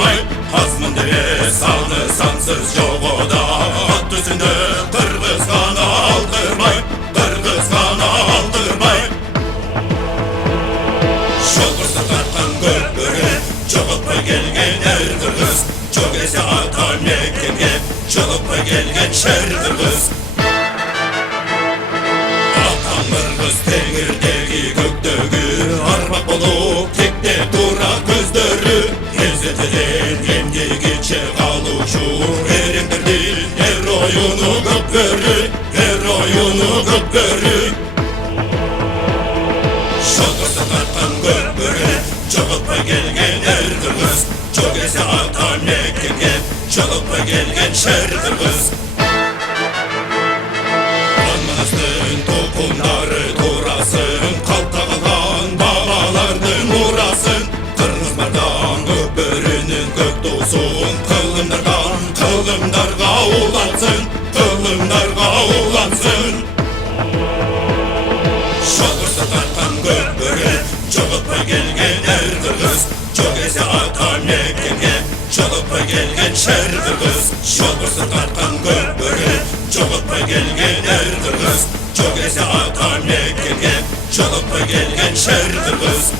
vay. Hazmın dere sağlı sansız yoğu da. At üstünde Kırgız kana aldırmay. Kırgız kana aldırmay. Şokursa tartan gökbürü. Çoğup gelgen er Kırgız. Çok ese atan nekenge. Çoğup gelgen şer Kırgız. Atan Kırgız tegirdegi göktөгü. Armak olup tekne dura gözleri. Ezetilen yendigiçe kaluşur. Erindirdi her oyunu gökbörü. Her oyunu gökbörü. Şokursa tartan gökbörü. Çoğup gelgen er Kırgız. Çok ese atan nekenge. Çoğup gelgen şer Kırgız. Anmanastın topunları durasın. Kalta kalan babalardın uğrasın. Kırgızlardan gökbörünün göktuğsun. Kılımdarga ulansın. Kılımdarga ulansın. Şokursa tartan gökbörü. Çoğup gelgen er Kırgız. Çok ese atan nekenge. Çoğup gelgen şer Kırgız. Şokursa tartan gökbörü. Çoğup gelgen er Kırgız. Çok ese atan nekenge. Çoğup gelgen şer Kırgız.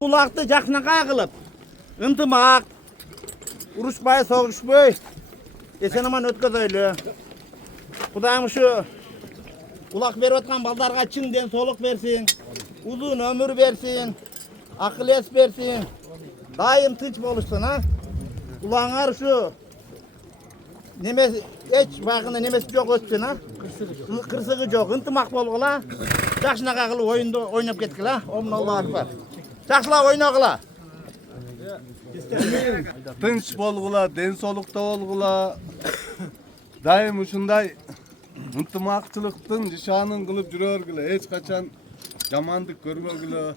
Kulakta jaknaqa qılıp, ıntımak, uruşpay, soğuşpay, esen aman ötközöylü. Kudayım şu kulak berip atkan baldarga çın densoluk versin, uzun ömür versin, akıl es versin, daim tınç boluşsun ha. Kulağınlar şu nemesi, hiç bakında nemesi yok ötsün ha. Kırsıgı yok, ıntımak bolgula, jaknaqa qılıp oyunda oynap ketkila, Allahu akbar. Жақсылап ойнағыла. Тынч болгула, ден соолукта болгула. Дайым ушундай ынтымактылыктын нишанын кылып жүрөргүлө. Эч качан жамандык көрбөгүлө.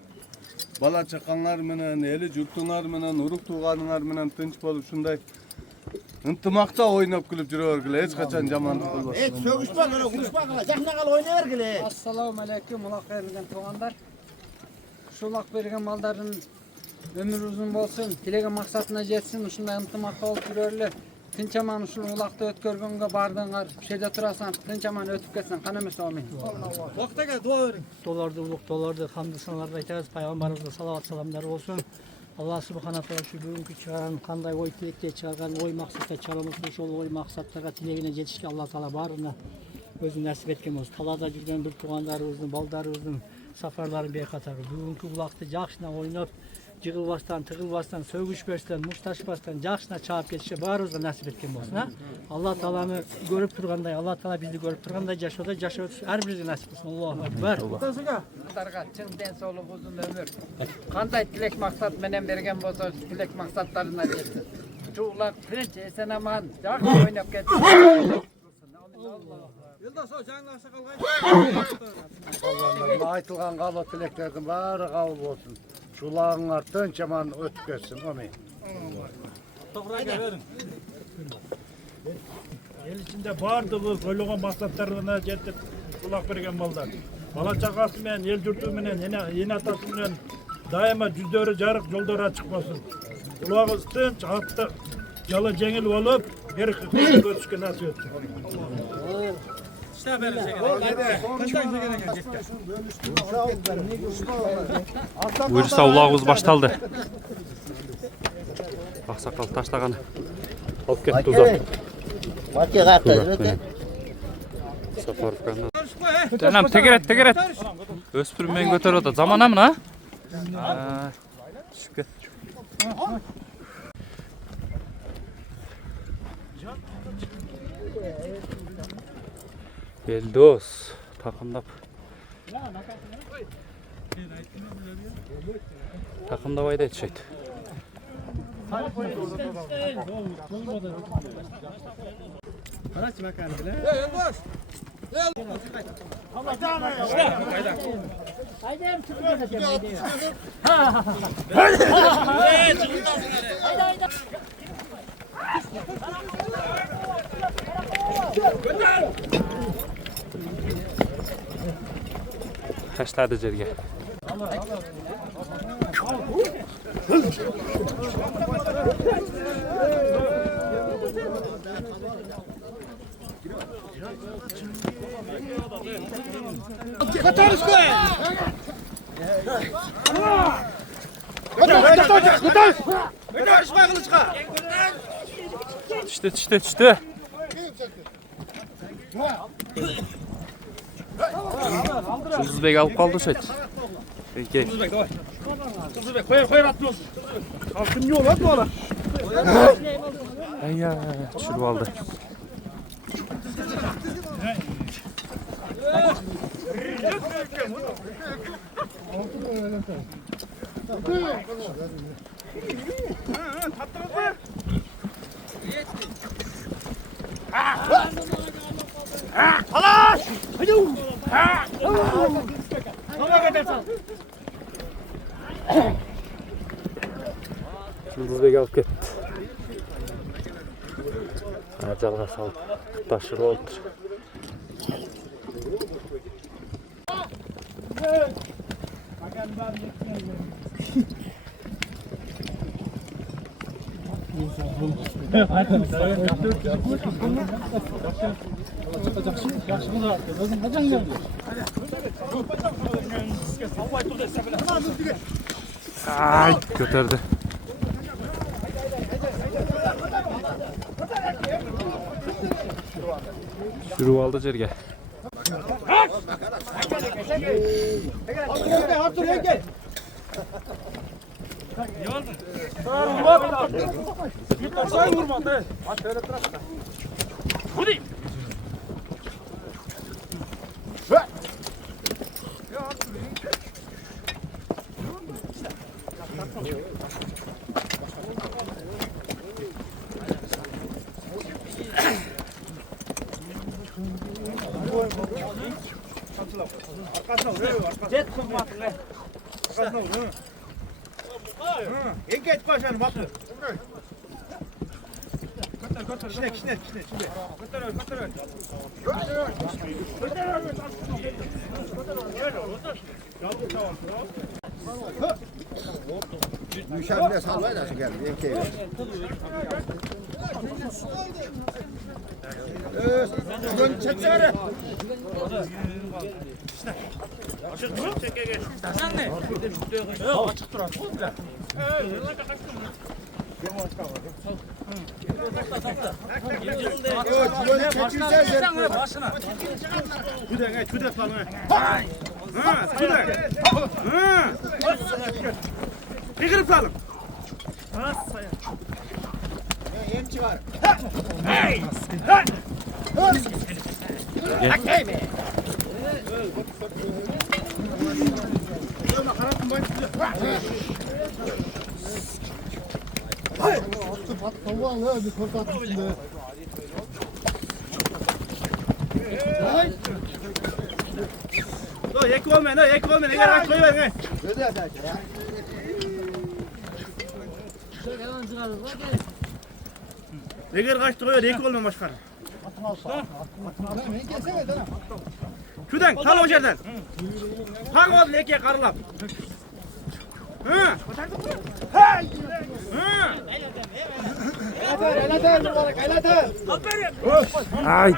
Бала чакаңар менен, эли журтуңар менен, урук тууганыңар менен тынч болуп ушундай ынтымакта ойноп күлүп жүрөргүлө. Эч качан жамандык болбос. Сөгүшпа, урушпагыла, жакнагала ойнай бергиле. Assalamu alaikum, ulaq bergen tuğanlar. Şulaq bergen malların ömür uzun bolsun, tilegen maksatına jetsin, uşunday ынтымакта болуп жүрөрлү. Тынчаман ушул улакты өткөргөнгө бардыңар, шеде турасаң, тынчаман өтүп кетсең, кана эмес амин. Вактага дуа бериң. Толарды, улуктоларды, хамды саналарды айтабыз, пайгамбарыбызга салават саламдар болсун. Алла субхана таала şu бүгүнкү чыгарган кандай ой тилекте чыгарган ой максатта чалымызды ошол ой максаттарга тилегине жетишке Алла таала баарына өзү насип эткен болсун. Талаада жүргөн бир туугандарыбыздын, балдарыбыздын сафарларын бейкатары бүгүнкү улакты жакшына ойноп, жыгылбастан, тыгылбастан, сөгүшпөстөн, мушташпастан жакшына чаап кетишке баарыбызга насип эткен болсун. Алла тааланы көрүп тургандай, Алла таала бизди көрүп тургандай жашоодо жашоо ар бирибизге насип кылсын. Аллаху акбар. Darga çın den soluk uzun ömür. Kanday tilek maksat menen bergen bolsa tilek maksatlarına jetsin. Şu ulaq pirinç esen aman jak oynap ketsin. Yıldaş o жаңы сакалга Айтылған қалу тілектердің бары қабыл болсын. Шулағыңар тынчаман өтіп кетсін. Амин. El içinde bardығы koyulған maqsadlarına жетіп kulak bergen balдар. Bala çakası men, el jurtu menen, ene atası menen daima жүздөрү жарык, жолдору ачык болсун. Kulağız tınç, atты жалы жеңил болуп, бери өтүшкө насип этсин. Buyursa ulağımız baştaldı. Aksakal taşlagan. Alıp ketip uzak. Canım tegeret. Öspürmen götür o da. Zamana mı ha? Düşüp ketip. Eldos takımda bayda etşeydi. Taşladı jerge. Düştü. Yıldızbek alıp kaldı şey. Peki. Altın yol at mı ola? Ay ya, düşürüp aldı. Yıldızbek alıp gitti. Acalığa salıp taşırı oldu. Ay, götürdü. Şurup aldı jerge. Geç başını bak. Kişne. Müşavire salvay nasıl geldi? Enkeyi. Dön çeksene. Küde salın. Bir kırıp salın. Yek olmayın. Eğer koyuver. Eğer kaçtı koyuver, yek olmayın başkanım. Küden, sal o yerden. Kalk oğlum, ekeye karılap. Ay.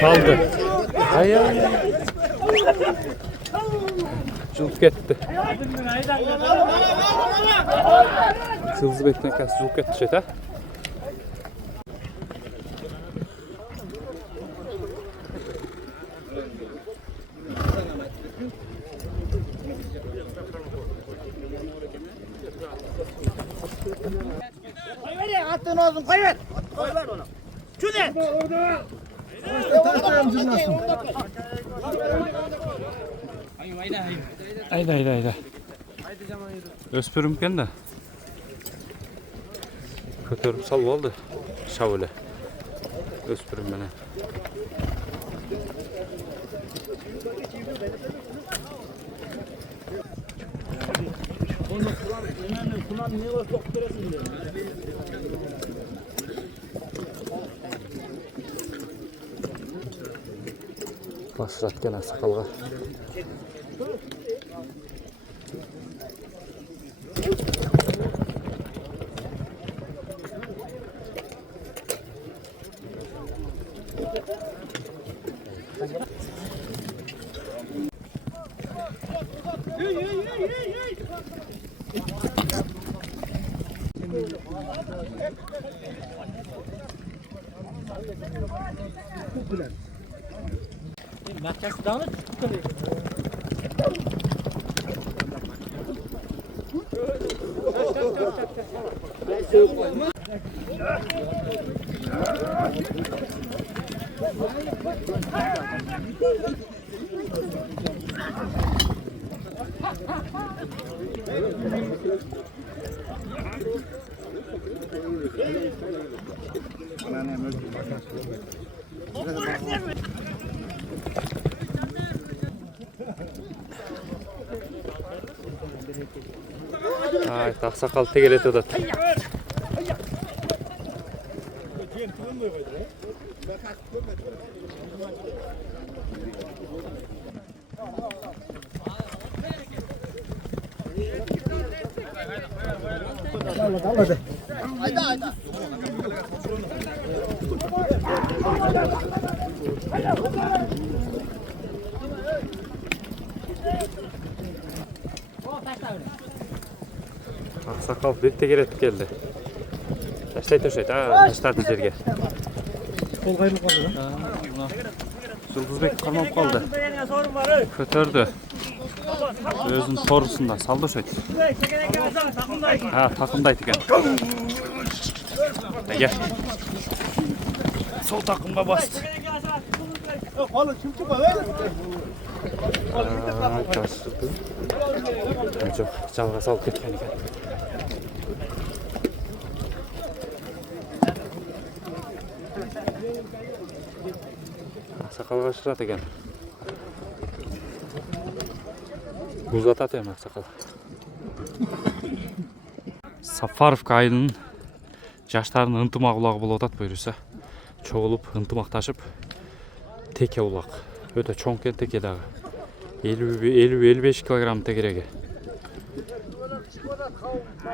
Saldı. Ay ay. Çılıp gitti. Sılzı bekleyen kes çılıp gitti şey ha. olsun koy ver. Koy ver onu. Şunu. Ayda. Öspürümken de. Kötörüp salып aldı. Şavule. Öspürüm mene. Kunan ne var çok göresin diyor. Başlatken sakalga. Merkez dağını tutuyor. Ay, taksakal tegelet odat. Aksakal bir tegelet geldi. Taşlayt. Taşladı жерге. Kol kayılıp kaldı. Жұлдызбек қармап қалды. Көтерді. Өзінің торысында салды шөйт. Тақымдайды екен. Әге. Сол тақымға басты. Жашырды. Жоқ, жалға салып кеткен екен. Ақсақалға шырат екен. Ұзатат ең ақсақал. Сафаровка айылының жаштарының ынтымақ улағы болып атат бұйырса. Çoğulup ынтымақташып теке улақ. Өте чоң кен теке дағы. 50-55 килограмм тегереге.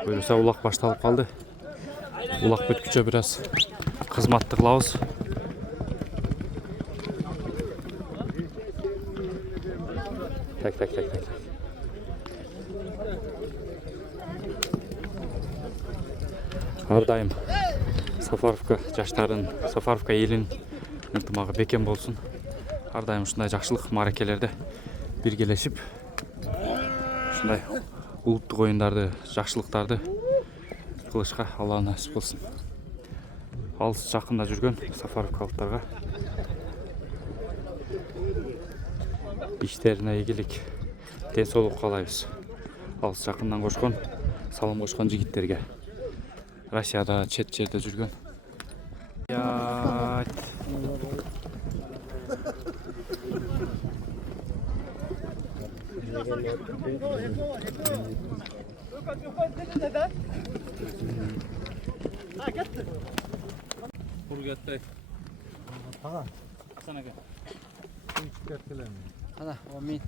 Бұйырса улақ башталып қалды. Улақ бүткүчө біраз қызматты қылауыз. Так. Ардайым Сафаровка жаштарын, Сафаровка елін ынтымағы бекем болсын. Ардайым ушундай жакшылык маракелерде биргелешип, ушундай улуттук оюндарды, жакшылыктарды кылышка Алла насип кылсын. Алыс жакында жүргөн Сафаровкалыктарга иштерине ийгилик, ден соолук каалайбыз. Алыс жакындан кошкон, салым кошкон жигиттерге. Россияда, чет жерде жүргөн. Ana, amin.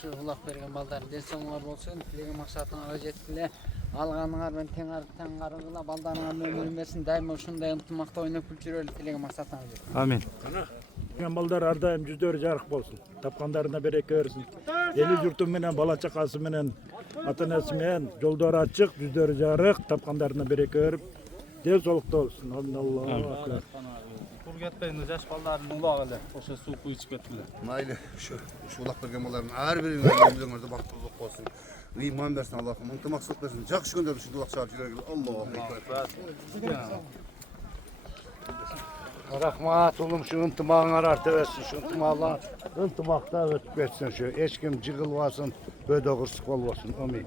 Şu ulaq bergen balдар денсаулыгыңар болсын, тілеген мақсатыңарға жеткиле. Алганыңар мен тең арыңгыла балдарыңар өмүрүн берсин. Дайыма ушундай ынтымакта ойноп күлүп жүрөлү. Тілеген мақсатыңар жеткиле. Амин. Берген балдар ардайым жүздөрү жарык болсын. Тапкандарына береке берсин. Эли журту менен, бала чакасы менен, ата-энеси менен жолдору ачык, жүздөрү жарык, тапкандарына береке берип, ден соолукта болсун. Аллаху акбар. Ketmeyin, yaş ballarının ulağı ile, oşa su kuyu içip ettiler. Mayli, şu ulaq bergen balların her birinin ömrünüzde baktırılık olsun. İman versin Allah'ım, ıntımaksızlık versin. Jakşı gönderdi şu ulaq çağırıp жүрөгү. Allahu akbar. Rahmat oğlum şu ıntımağın arartıversin şu ıntımağla ıntımakta ötüp etsin şu hiç kim cıgılvasın böyle kırsık olmasın omi.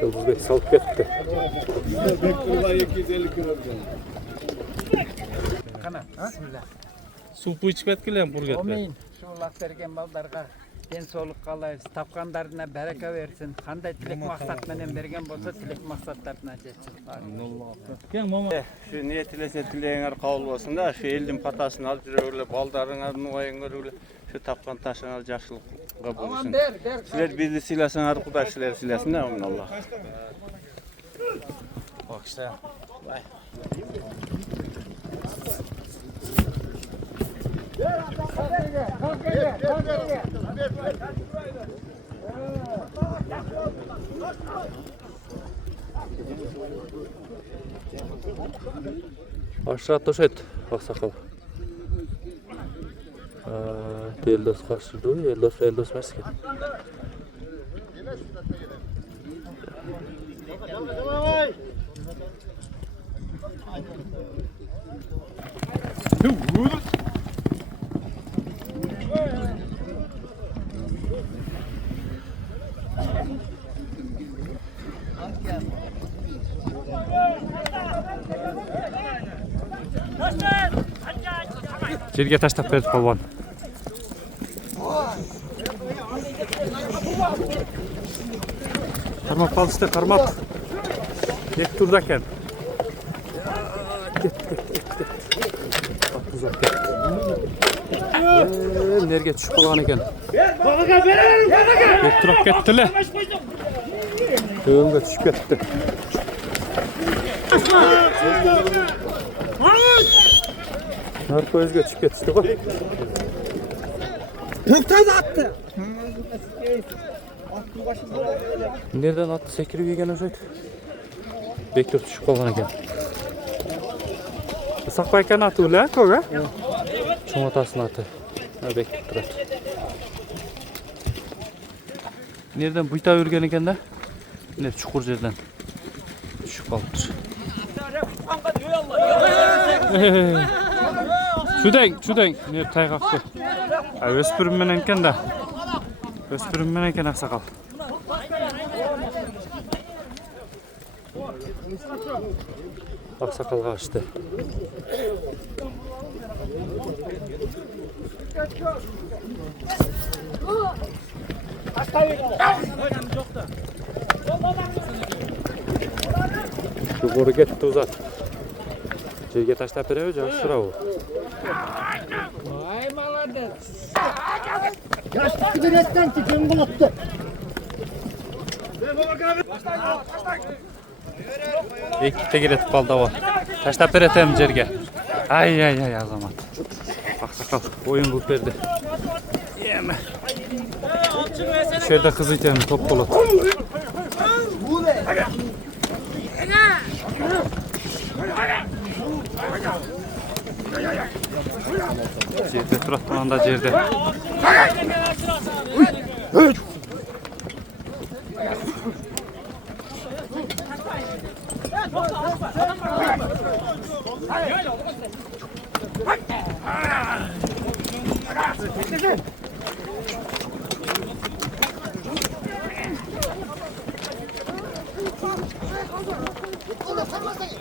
Yıldız Bey salıp gitti. Bekkullar 250 kilo. Supu içip etkileyen burger. Omeyin şu ulak bergen baldarga den soluk kalayız. Tapkanlarına bereke versin. Kanday tilek maksat menen bergen bolsa tilek maksatlarına jetsin. Gel mama. Şu niyet tilese tileğinger kabul bolsun da şu eldin patasını al жүрөгүлө балдарыңар нугайың көргүлө şu tapkan taşыңар жакшылыкка болушун. Sizler bizi silasаңар Кудай силерди силасын да амин Аллах. Bak işte. Aşağı taşet aksakal. Eldos karşıdı, Eldos meske. Жерге таштап берді балуан. Қармап қалды істе, қармап. Екі турда екен. Кет. Нерге түшіп қалған екен. Екі тұрап кеттілі. Өңге түшіп кетті. Narko özge çıkıp yetişti bak. Toktaydı attı. Nereden attı? Sekirip yegen özeydi. Beklep düşüp kalgan eken. Sakpa eken attı öyle ha koga? Çoğun atasını attı. Beklep durat. Nereden bıyta örgen eken de? Ne çukur yerden düşüp kalıptır. Şudeng, ne taygaklı. Öspürüm menenken de. Öspürüm menenken aksakal. Aksakal kaçtı. Şu boru gitti uzat. Жерге таштап беребі, жаңа шырау. Ay молодец. Yaşlı bir etten tiken buluttu. Ekipte giretip kaldı o. Taştap beretem жерге. Ay azamat. Aksakal oyun bulup berdi. Yeme. Şöyle kızı iten top bulut. Jerde turatmanda jerde.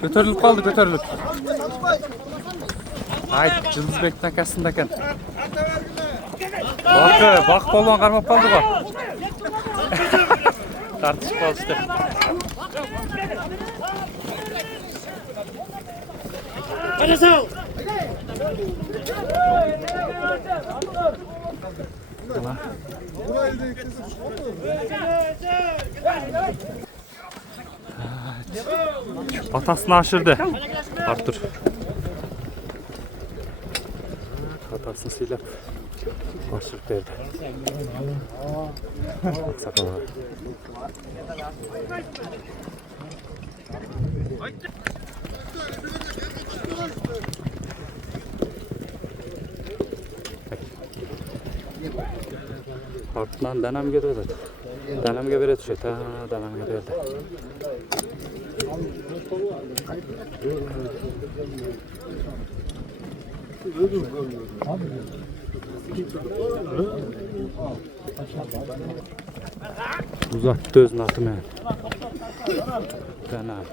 Götürülüp kaldı, götürülüp. Ay, Yıldız Bek'in arkasında eken. Bak balon karmap kaldı bak. Tartışıp kaldı işte. Hadi sağ ol. Atasını aşırdı. Artur. Hatasını silip aşırıp verdi. Sakala. Artından denem geliyor zaten. Danamga bere düşet. Ha, danamga berdi. Uzattı özünü atı men. Danam.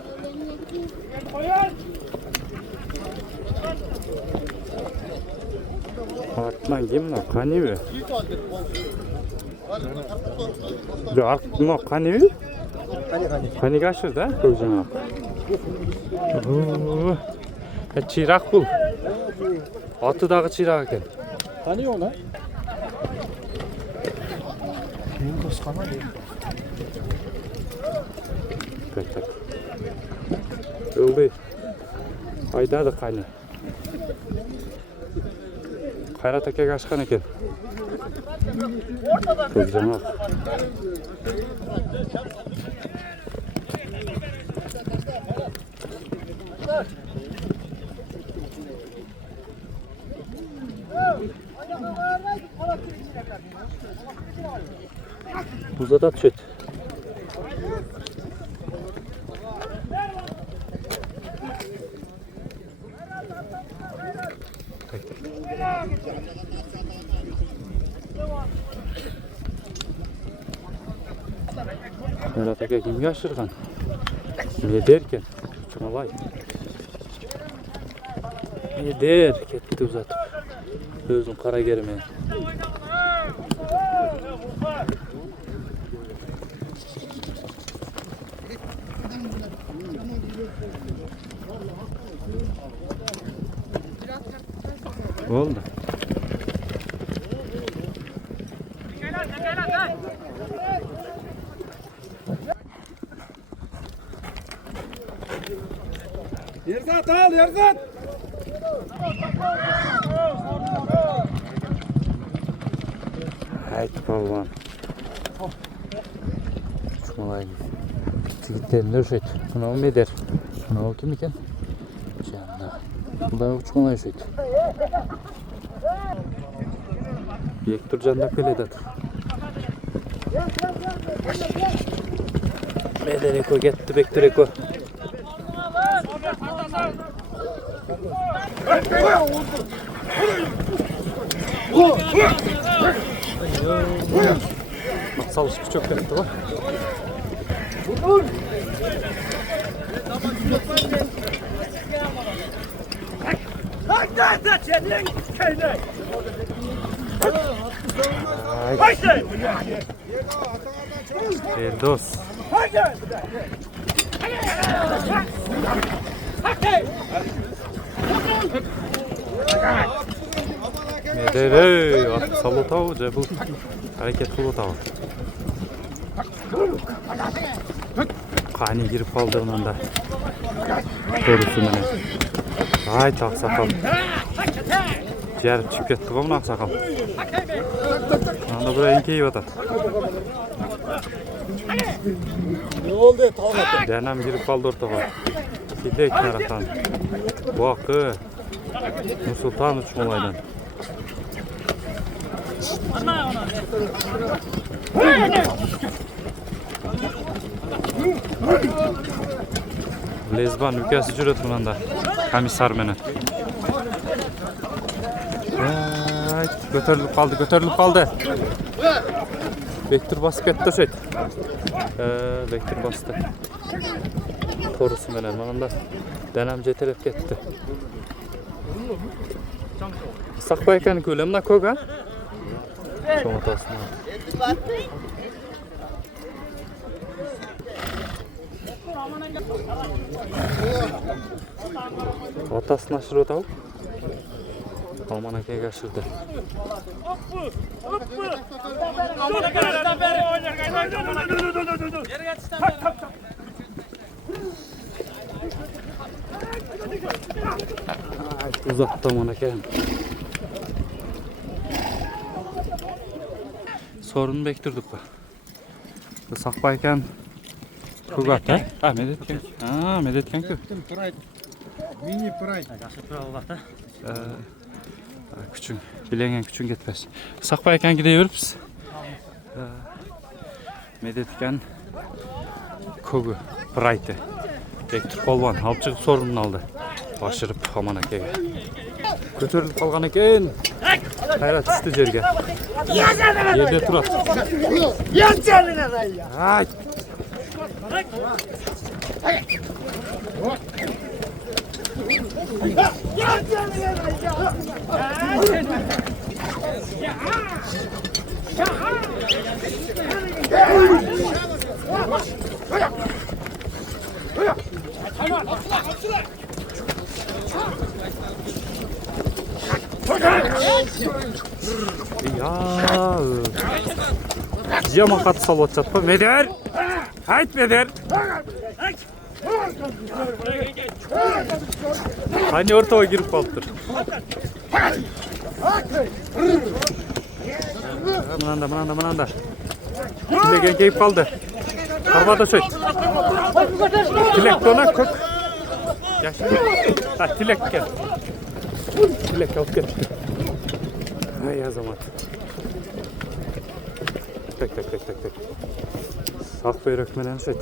Artman kim o? Kani mi? No, kani mi? Kani kaçır da kökcan ak. Çırak bul. Atı dağı çırak eken. Kani ona? Tak tak. Öldü. Aydadı kani. Kayrat eke kaçkan eken. Kökcan ak. Buzda düşet. Murat aka kimga aşırgan? Ne derken? Malay. Ne der? Ketdi uzatıp. Özün kara gerime. Oldu. Yerzat al, Yerzat. Haydi balvan. Şumalay. Tigitlerimde üşet. Buna o meder? Buna o kim iken? Canına. Bu da uçmalay üşet. Bektur canda keledat. Meder eko gitti Bektur eko. Salışıp çok kötü var. Eldos. Medere, at salutav, cebul hareket kılutav. Kani girip kaldığından da korusun beni. Ay taksakal. Ciğer çıkıp kettik ama aksakal. Anda buraya inkeyi batat. Ne oldu tavuk? Denam girip kaldı ortağa. Gidek taraftan. Bu hakkı Nursultan uçmalaydan. Lezban ülkesi cüret bundan komisar meni. Götürülüp kaldı. Bektir basıp ketdi şöyle. Bektir bastı. Korusu menen mananda denam jetelep ketdi. Sakpa ekan kölemna kög ha? Tomatasını. Atasını aşırı otav. Alman akaya aşırdı. Uzakta aman akaya. Sorunu bektirdik bu. Sakbayken kugat ha? Ha, medetken. Ha, medetken kü. Mini pray. Küçük, bilengen küçük gitmez. Sakbayken gidiyoruz. Medetken Kogu Brayt'ı. Bektir Polvan alıp çıkıp sorununu aldı. Başırıp aman akege. Kötürülüp kalgan eken. Hayrat düştü жерге. Yerde turat. Ay. Ya. Yaman katı salvat çatpa. Meder. Hayt Meder. Hani ortaya girip kalktır. Mınanda. Tilek keyip kaldı. Karvada söyle. Tilek dona kök. Yaşa. Ha Tilek gel. Tilek alıp gel. Ay azamat. Tek. Sağ buyrak menen söyle.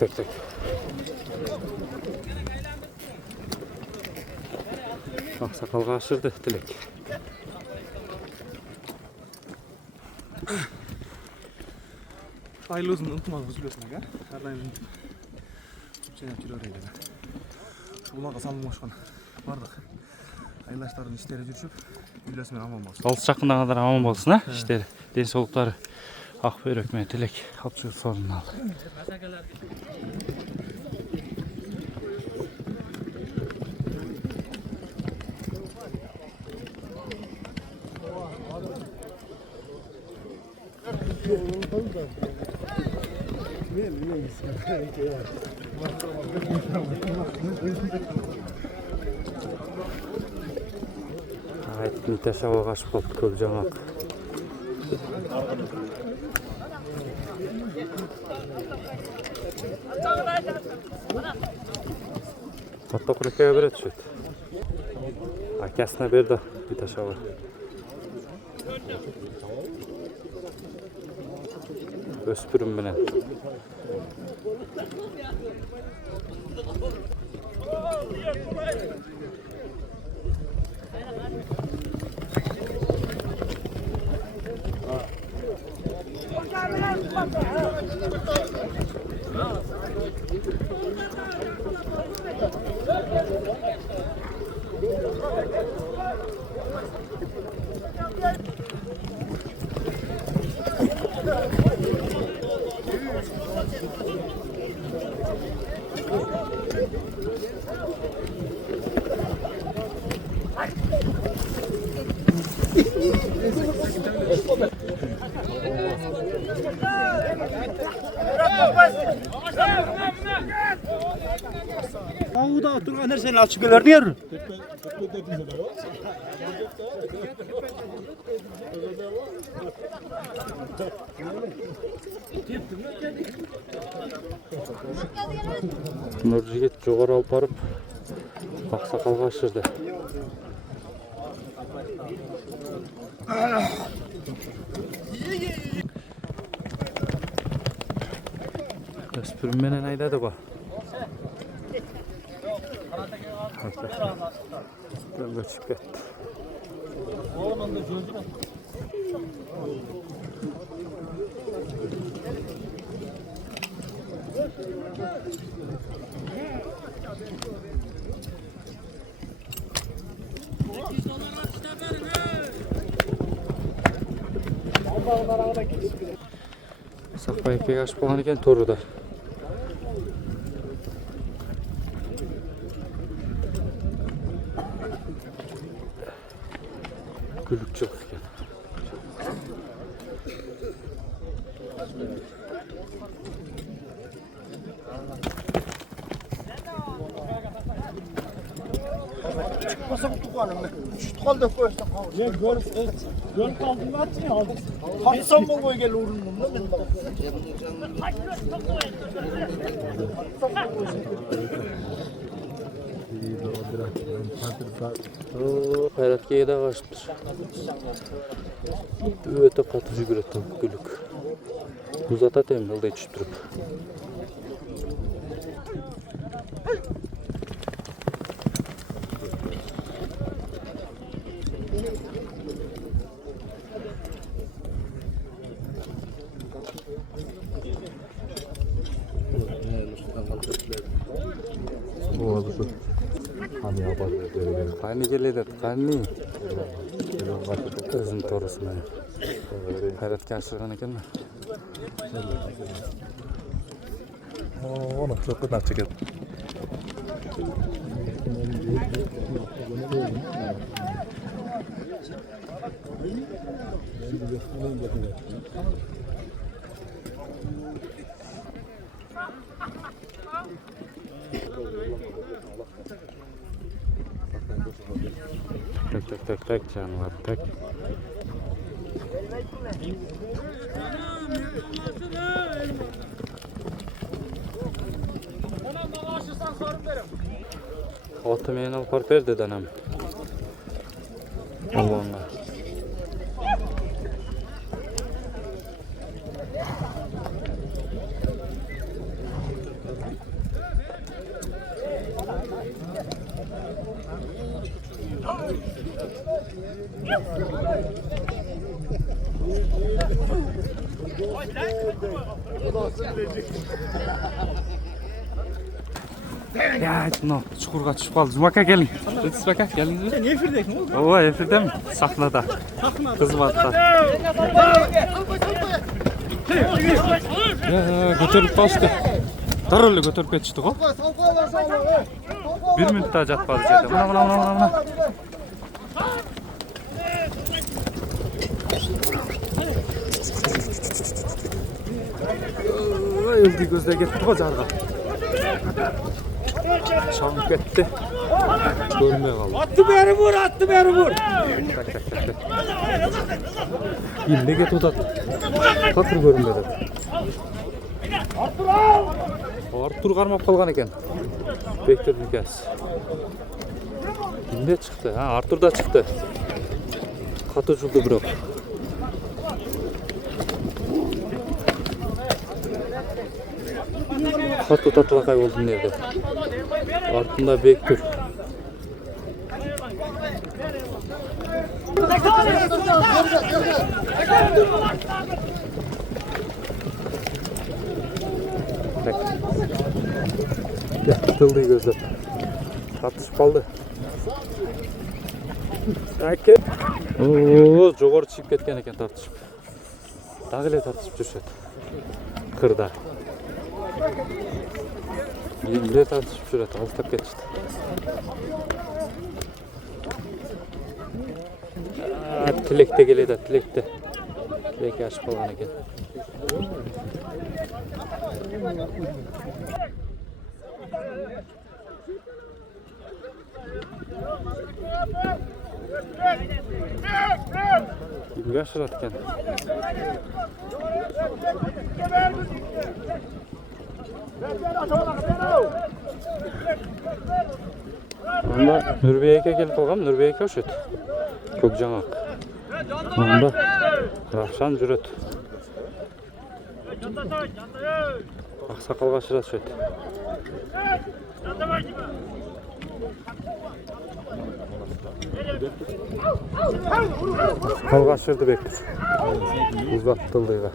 Tek. Aksakalga aşırdı Tilek. Hayırlı olsun, ıntımağınızı biliyorsun aga. Her daim Çenem kilo öyle. Ulan kasalım başkan. Vardık. Aylaşların işleri жүрüşüp, üylesmen aman bolsun. Alыс жақындаған kadar aman bolsun ha. İşte денсаулықтары ақ бүйрек мен Тілек алып шығып sorununu al. Aytın taşağa kaçıp koptu köp jamak. Hatta kurukaya bire düşürdü. Akasına berdi bir taşağa. Öspürüm bilen. Ağuda oturgan nerseni açıp gelerdi yer. Nur jigit jogora alып барып аксакалга ашырды. Öspürüm menen aydadı bu. Ben göçüp kettim. Sakpay epey aç bolan eken toruda. Gülük çok eken. Çıkmasa tutukanım. Şu kaldı koysa kaldı. Ya gör kaldım mı atmıyor aldım. Hasan mı koy gel urunum da ben bak. Hayratga yeda kaçıptır. Öte katı жүгүрөт gülük. Uzatat hem yolda içip durup. Qani keledi, qani. O'zim to'g'risini. Hayratga ashirgan ekanmi? Onu çok kadar çeker. Tak canlar tak. Otı men alып барып берди данам. Allah'ına. Ya no, çukurga tushib qoldi. Zumaka keling. Zumaka kelingizmi? Sen efirdeysin oğlum. Ova, efirdami? Sahnada. Xizmatda. Ko'tarib qochdi. Darrov ko'tarib ketishdi-ku. 1 minutda jatpadi joyda. Mana. Yıldı gözde gitti o carga. Çabuk gitti. Görmeye kaldı. Attı beri vur. Tak. Yıldı gitti o da. Katır görmedi. Artur karmap kalgan eken. Bektirdim kes. Yıldı çıktı. Ha, Artur da çıktı. Katı çuldu bırak. Katı tatlakay oldu nerede? Артында Бектүр. Тылды көздөп. Тартышып калды. Аке. Оо, жогору чыгып кеткен экен тартышып. Дагы эле тартышып жүрүшөт. Кырда. Yine tartışıp şurada altıp geçti. Tilekte geledi, tilekte. Tilek açıp olan eken. Kimga aşıratken? Onda Nürbeyek'e gelip kalgam, Nürbeyek'e oşet. Kökjаңак. Onda Rahşan жүрөт. Аксакалга шырат шет. Аксакалга шырды Бектүр. Узаттылдыга.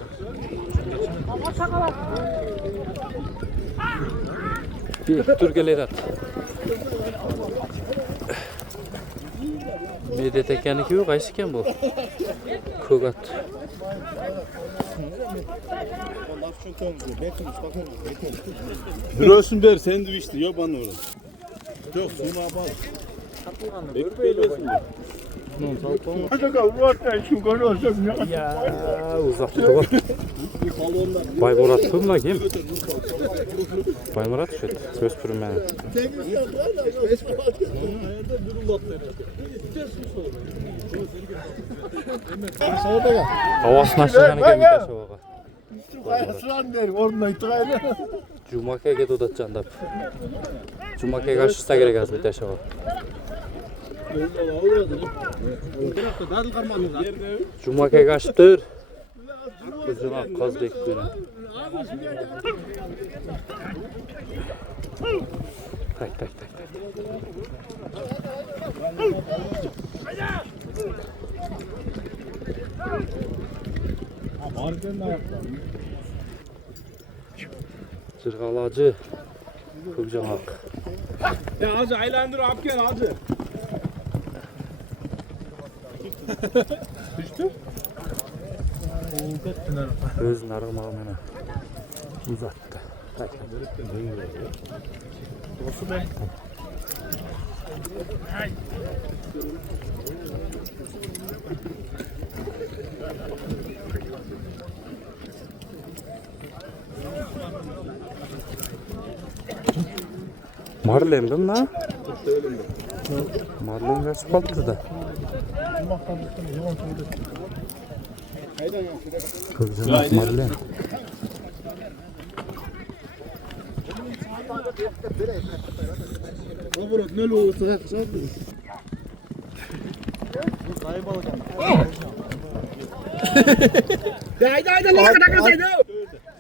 Bектүр келет. Medet ekeniki yok, qaysi ekan bu? Ko'gat. Dursun der sandviçti yo bana orada. Çok suna bal. Bekleyesin. Şunu salıp koyma. Ya uzattı var. Baymurat mı kim? Baymurat düşet. Söz pürüm yani. Havasını açacağını gelmedi aşağıya. Kayasıran derim, oradan itibaren. Cumakaya dodatcan da. Cumakaya karşısa gerek az bir aşağı. Cumakaya karşıdır. Kızına kaz bekliyor. Tak. Zırgalacı. Kılcamak. Ya hacı aylandır abi gel hacı. Öz narımağımını uzattı. Marlen değil mi lan? Marlen kaç baktı da. Kızcağız Marlen.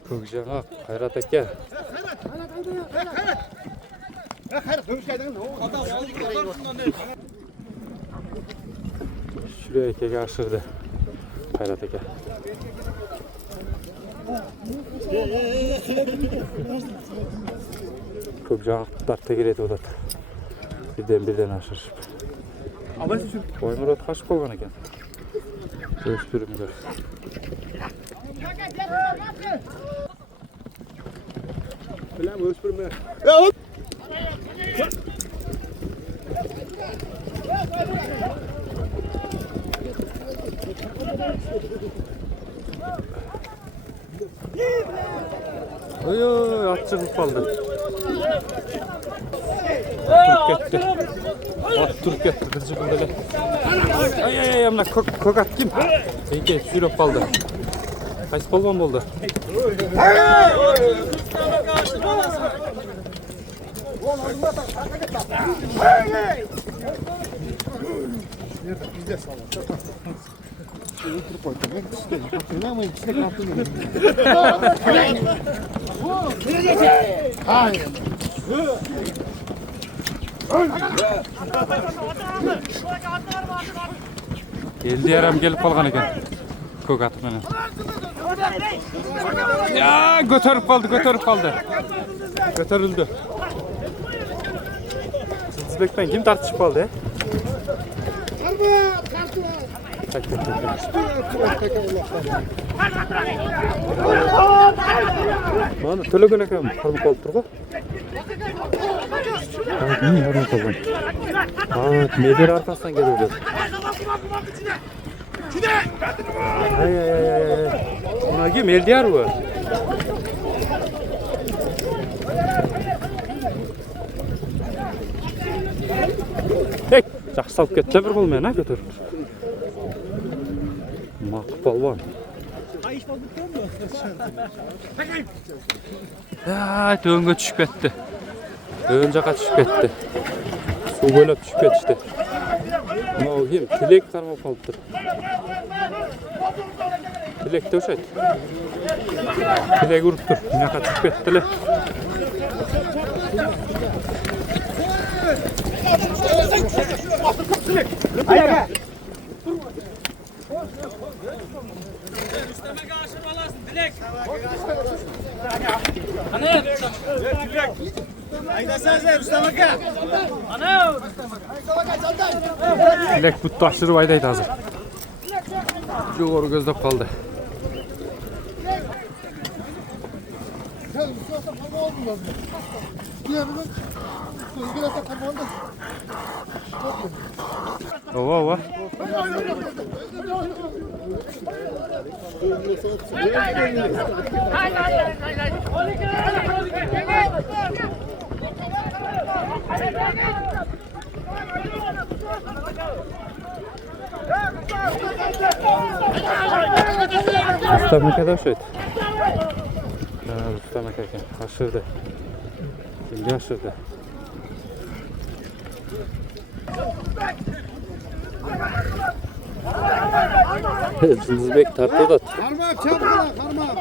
Kızcağız hayrat eke. Şuraya ekege aşırdı. Hayrat eke. Kızcağız dartta giredi odat. Birden aşır. Oymurat kaç kolgan eken? Söz pürüm gör. Oy atçılık kaldı. Türk etti. Türk etti kızcık böyle. Ay amına kok at kim? Peki sürüp kaldı. Kaç polvan oldu? Geldi yaram gelip kalgan eken. Kok atıp menen. Ya götürüp kaldı. Götürüldü. Sızbekten kim tartışıp kaldı ya? Tak. Bana telefon ekran parmak alıp durgu. Parmak alıp. Nedir arkasından geliyor. Ay. Buna kim? Eldiyar bu. Hey, жақсы салып кетті бір қолмен, ha, götür. Maqı palvan. Töңгө түшүп кетти. Ön жака түшүп кетти. Суу көйлөп түшүп кетишти. Мынау ким? Тилек кармап калыптыр. Тилек төшөйт. Тилек уруп тур. Мынакка түшүп кетти эле. Dilek buttu aşırı baydaydı hazır. Yukarı gözlep kaldı. Ova. Usta kadar şey. Usta ne kadar? Aşırdı. Şimdi aşırdı. Zülzbek tarttı da. Karmak çabukla karmak.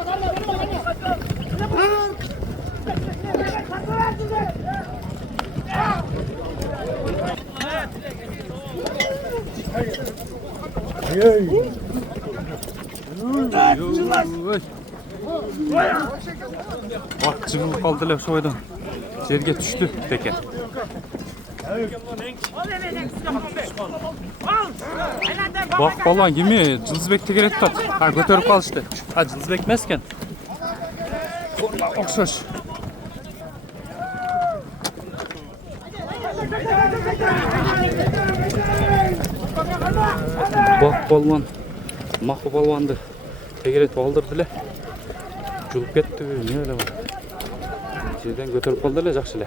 Bak cıvıl kaldılar soydan. Yerge düştü teke. Bak balon gibi Cılızbek tekerek tut. Ha götürüp kal işte. Ha Cılızbek mesken. Okşaş. Bak balon. Mahvu balondu. Tekerek aldırdılar. Julup ketdi. Ne öyle var? Жерден көтөрүп калды эле жакшы эле.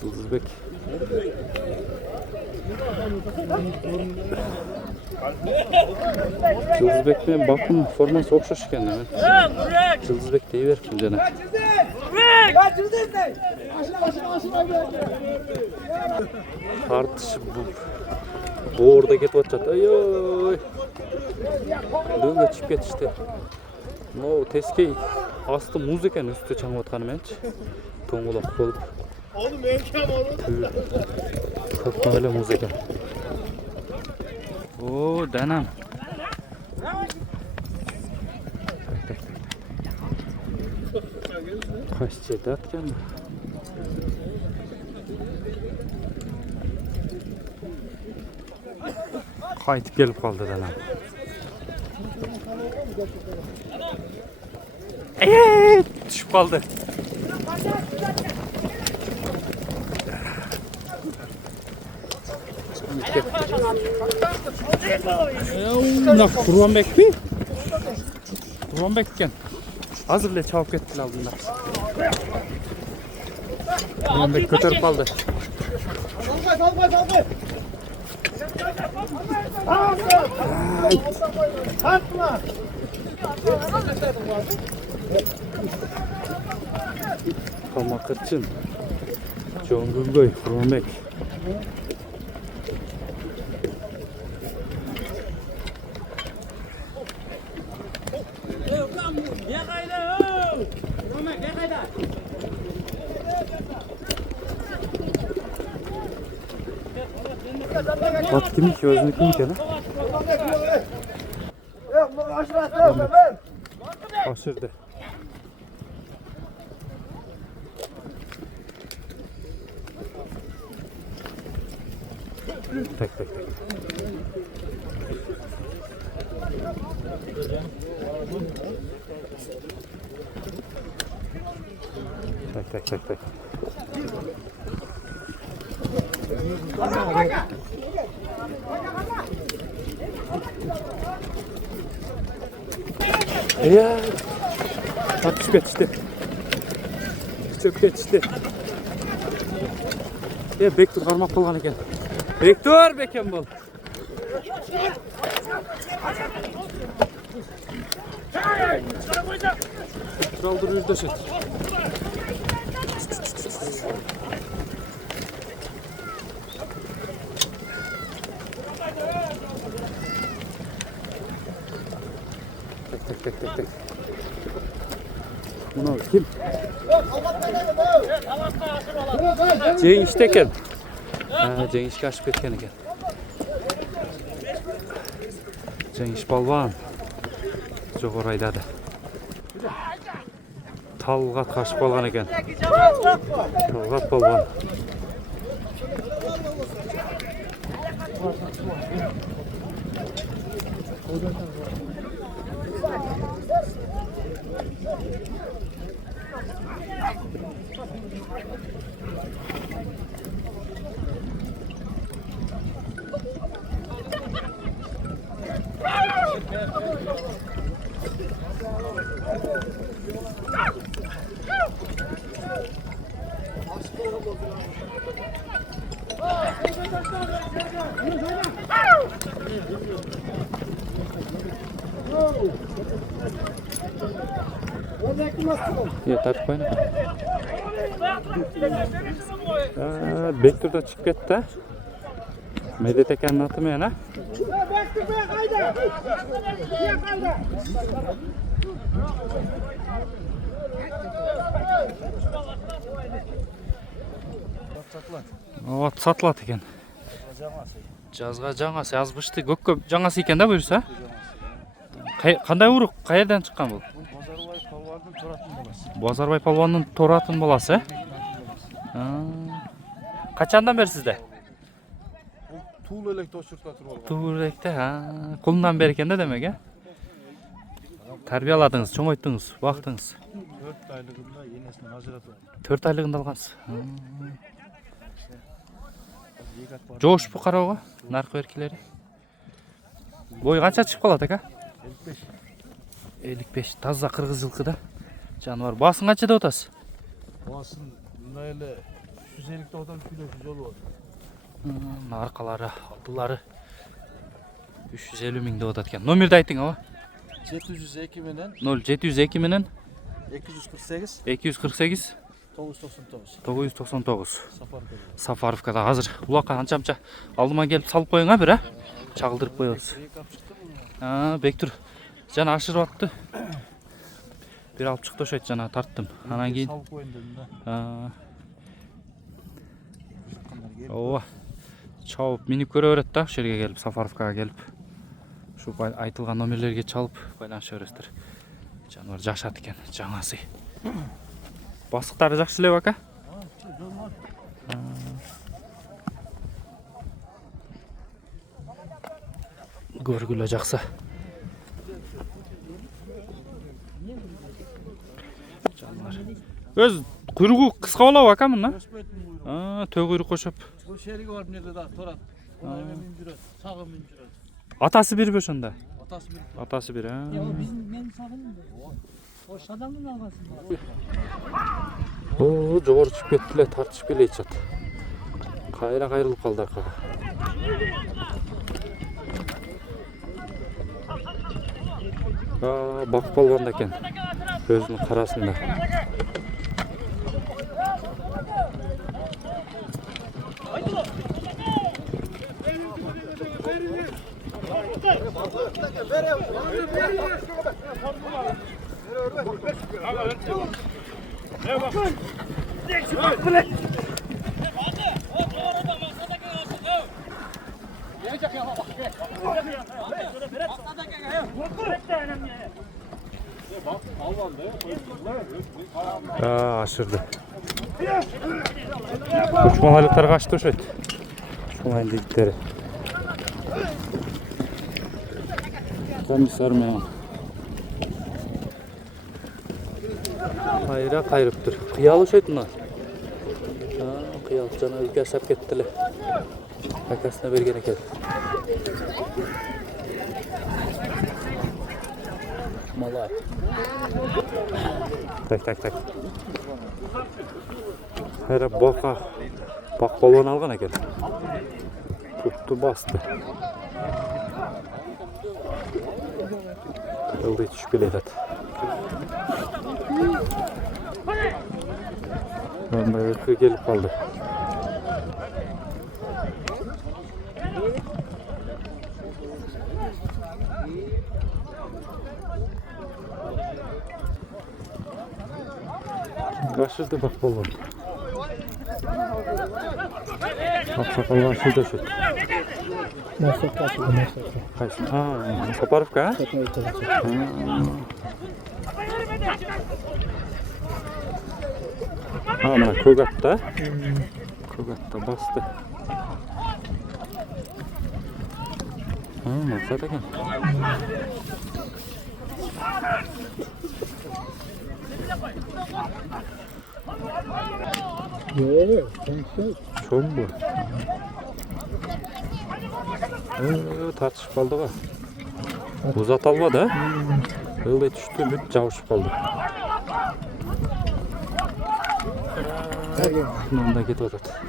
Сулзбек. Жылдызбек менен Бакын формасы окшош экен. Жылдызбек дей берипмин жана. Тартышып боордо кетип атышат. Ой. Дөңгө чип кетишти. Могу тескей асты муз экен, үстү чаңып атканы мененчи. Тоңулап болуп. Oğlum ölkem oğlum. Çok böyle muz eкен. Oo, danam. Kaç çete atken mi? Qaytib kelip kaldı danam. Düşüp kaldı. Nak Kurbanbek mi? Kurbanbek ekan. Hazır ele çabuk kettiler aldığında. Kurbanbek kötörüp kaldı. Kalmak için John Gungoy, Kurbanbek. At kimi ki özünü kimi ki lan? Aşırdı. Tek. Tek. Ya, atış geçti. Çok geçti. Ya Bektur karmak kılgan eken. Bektur beken bol. Kaldırıyor da şey. Tek. Bunu kim? Cengiz teken. Cengiz kaçıp ketken eken. Cengiz balvan. Çok oraydadı. Talgat kaçıp kalgan eken. Talgat balvan. Ya tartib qo'ying. Bektur da chiqib ketdi. Medet ekanning oti men, ha? Ot sotilat ekan. Жазга жаңасы жазбышты. Көккө жаңасы екен да буюрса? Кандай урук? Каерден чыккан бул? Базарбай палвандын торатын баласы. Качандан бери сизде? Tuğul elekte oşurtla turul. Тур электе, колунан бери экен да демек, э? Тарбияладыңыз, чоңойттуңуз, бактыңыз. 4 айлыгында енесинен ажыратып. 4 айлыгында алгансыз. Жоошпу кароого, наркы эркелери. Бою канча чыгып калат эке? 55. Таза кыргыз жылкы да. Жаныбар. Басын канча деп атасыз? Басын мындай эле 150 тоодан килосы жолу бар. Аркалары, алдылары 350 миң деп атат экен. Номерди айтың аба. 702 менен 0702 менен 248 248 999. 999. Сафаркада. Сафаровкада азыр улакка анча-мынча алдыма келип салып коюңа бир, чагылдырып коебуз. Бектур жана ашырып атты. Бир алып чыкты ошойт, жана тарттым. Анан кийин Салып коюн дедим да. Ооба. Чабып минип көрө берет да, ошол жерге келип, Сафаровкага келип. Ушу айтылган номерлерге чалып байланыша бересиздер. Жаныбар жашат экен, жаңасы. Бастыктары жакшы эле ака? Көргүлө жакса. Жаныбар. Өз куйругу кыска болобу ака мына? Төө куйрук кошоп. Bu şerigi var nerede da torat. Ona min жүрөт, сагы min жүрөт. Атасы бирби ошондо? Atası bir. Атасы бир, мен сагындым. Ош адамдын алгансың. Жогору чыгып кетти эле, тартышып келе жатат. Кайра кайрылып калды аркага. Бак балбанда экен. Өзүнүн карасында. Ашырды. Кучмалайлыктар качты ошойт. Ушулайын дегиттери. Комиссар менен кайра кайрыптыр. Кыял ошойт мына. Кыял жана өлкө ашап кетти эле. Акасына берген экен. Малай. Так. Кайра бак балуан алган экен. Тутту басты. Ылдый түшүп келатат. Мындай өлкө келип калды. Ашырды бак балуан. Аксакалга ашырды ошо. Кайсы? Сапаровка, мына көк атта. Көк атта басты. Мақсат екен. Çoğun bu. Tartışıp kaldı ha. Uzat almadı ha. Öyle düştü bir cavuşup kaldı. Şundan da git uzat.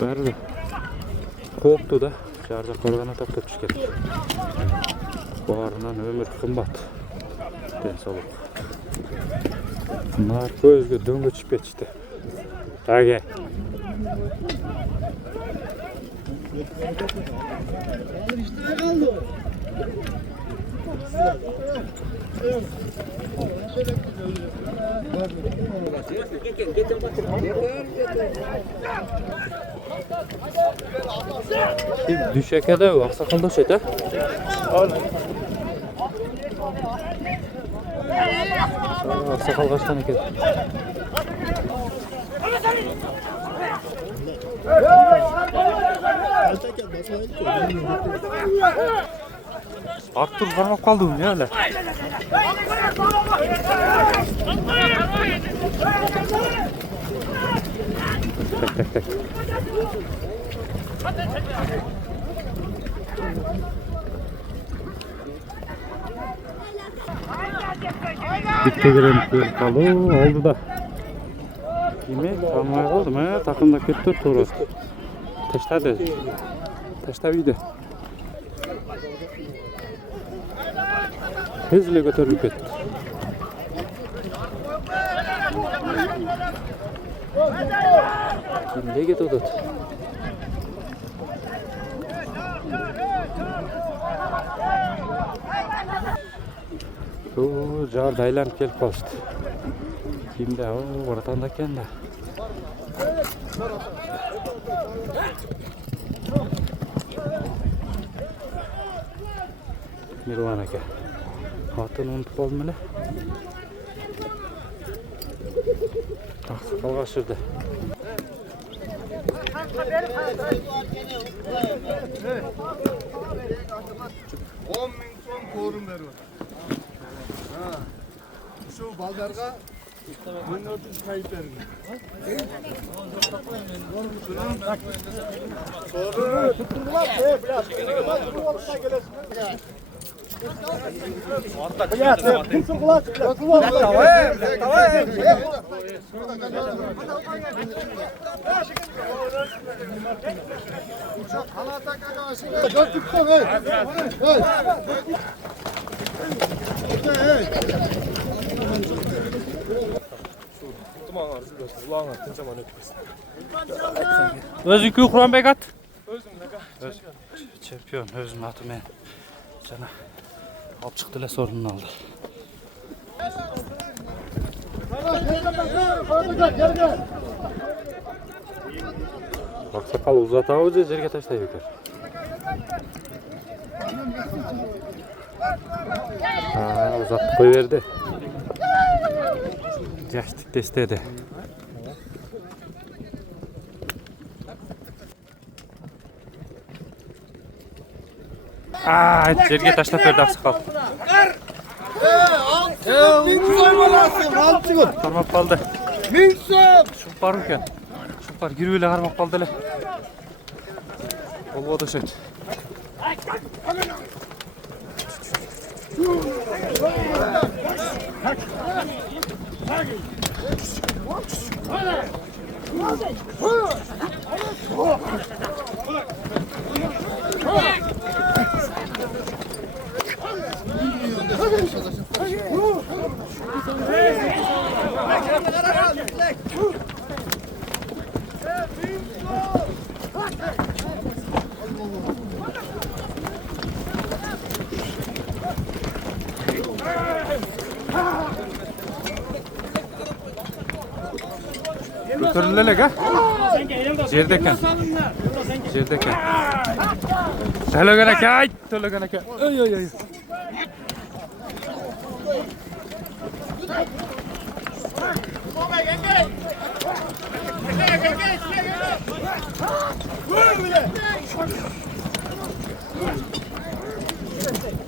Berdi. Korktu da. Şarja korgana taktı çıkıyor. Bağrından ömür kımbat. Densoluk. Bunlar gözgü döngü çıkıyor işte. Hadi. Düşeke de aksakalda şey de. Aksakal kaç tane kedi? Artur parmak kaldım ya öyle. Tek. Dikte girelim kalı oldu da. Yemek kalmaya kaldım ha. Takımda kötü turu. Taştadı. Taştavıydı. Hızlı götürüp gitti. Kimde gidiyordu? Oo, jar daylanıp kelip kalıştı. Kimde? Oo, oratanda kendi. Mirvan aka. Atını unutup aldım hele. Aksakal kaçırdı. Korun ver. Şu baldarga 1400 kayıp verin. Özünkü Kur'an Begat. Özüm çempiyon, özüm atı men. Sana alıp çıktılar sorununu aldı. Aksakal uzatavıcı jerge taştay yukarı. Uzattık koyuverdi. Yaştık destedi. Jerge taşlap verdi aksakal. Karmak kaldı. Şupar mıken? Şupar girüyle karmak kaldı le. Olma da şey. Götürülele ha? Jerdeken. Jerdeken. Tölögene kay. Tölögene kay. Oy oy oy.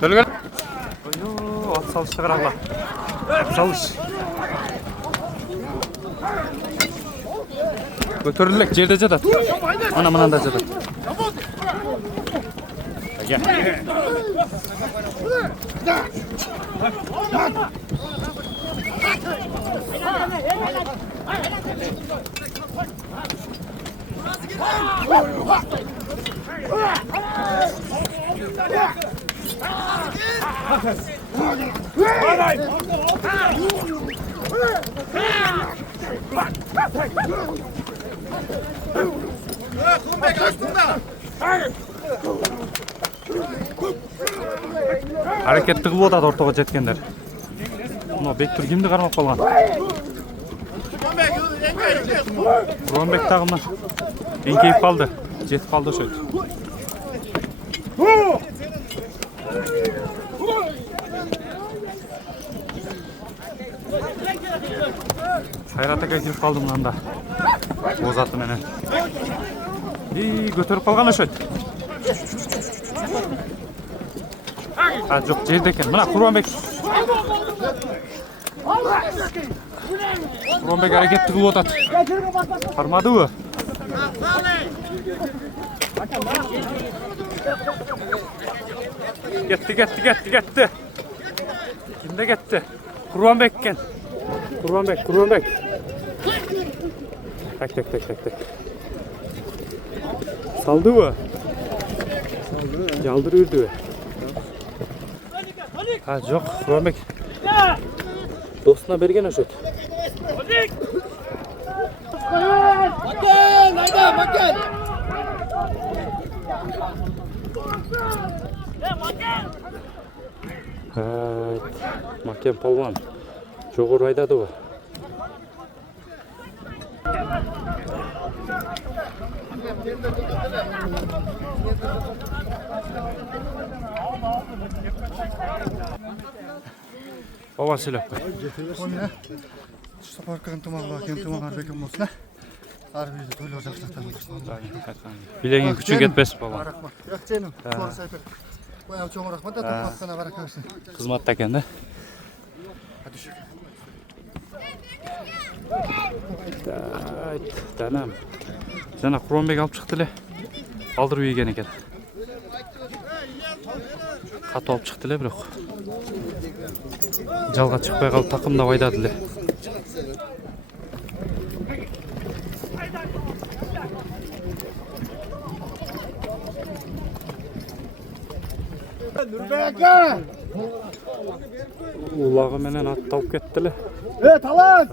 Gel. Oyo, at salıştı qaraqlar. At salış. Götürülük жерде жатат. Ana mınanda жатат. Gel. Hareketli kılıp отады ортоға жеткендер. Мына Бектур кимди кармап калган? Курманбек дагы мына эңкейип калды. Жетип калды ошойт. Кайрат ака кирип калды мында. Боз аты менен. Көтөрүп калган ошойт. Жок, жерде экен. Мына Курманбек. Курманбек аракетти кылып атат. Бармадыбы? Кетти. Кимде кетти? Курманбек экен. Курманбек. Так. Салдыбы? Жалдырып үрдүбү? Жок, Курманбек. Досуна берген ошойт. Макен палван. Жогору айдадыбы? Baba söylep koy. Şu parkı ıntımağlar bekim olsun ha. Harbiyi toylu ocakta Bileğin küçük etmez baba. Yok canım. Sonra sayfır. Bayağı çok rahmet da topmaktan barak versin. Kızmatta kendi. Hadi şu. Tanam. Jana Kурманбек алып чыкты эле. Алдырып ийген экен. Катып алып чыкты эле бирок. Жалга чыкпай калып такымдап айдады эле. Улagı менен атты алып кетти эле. Talat!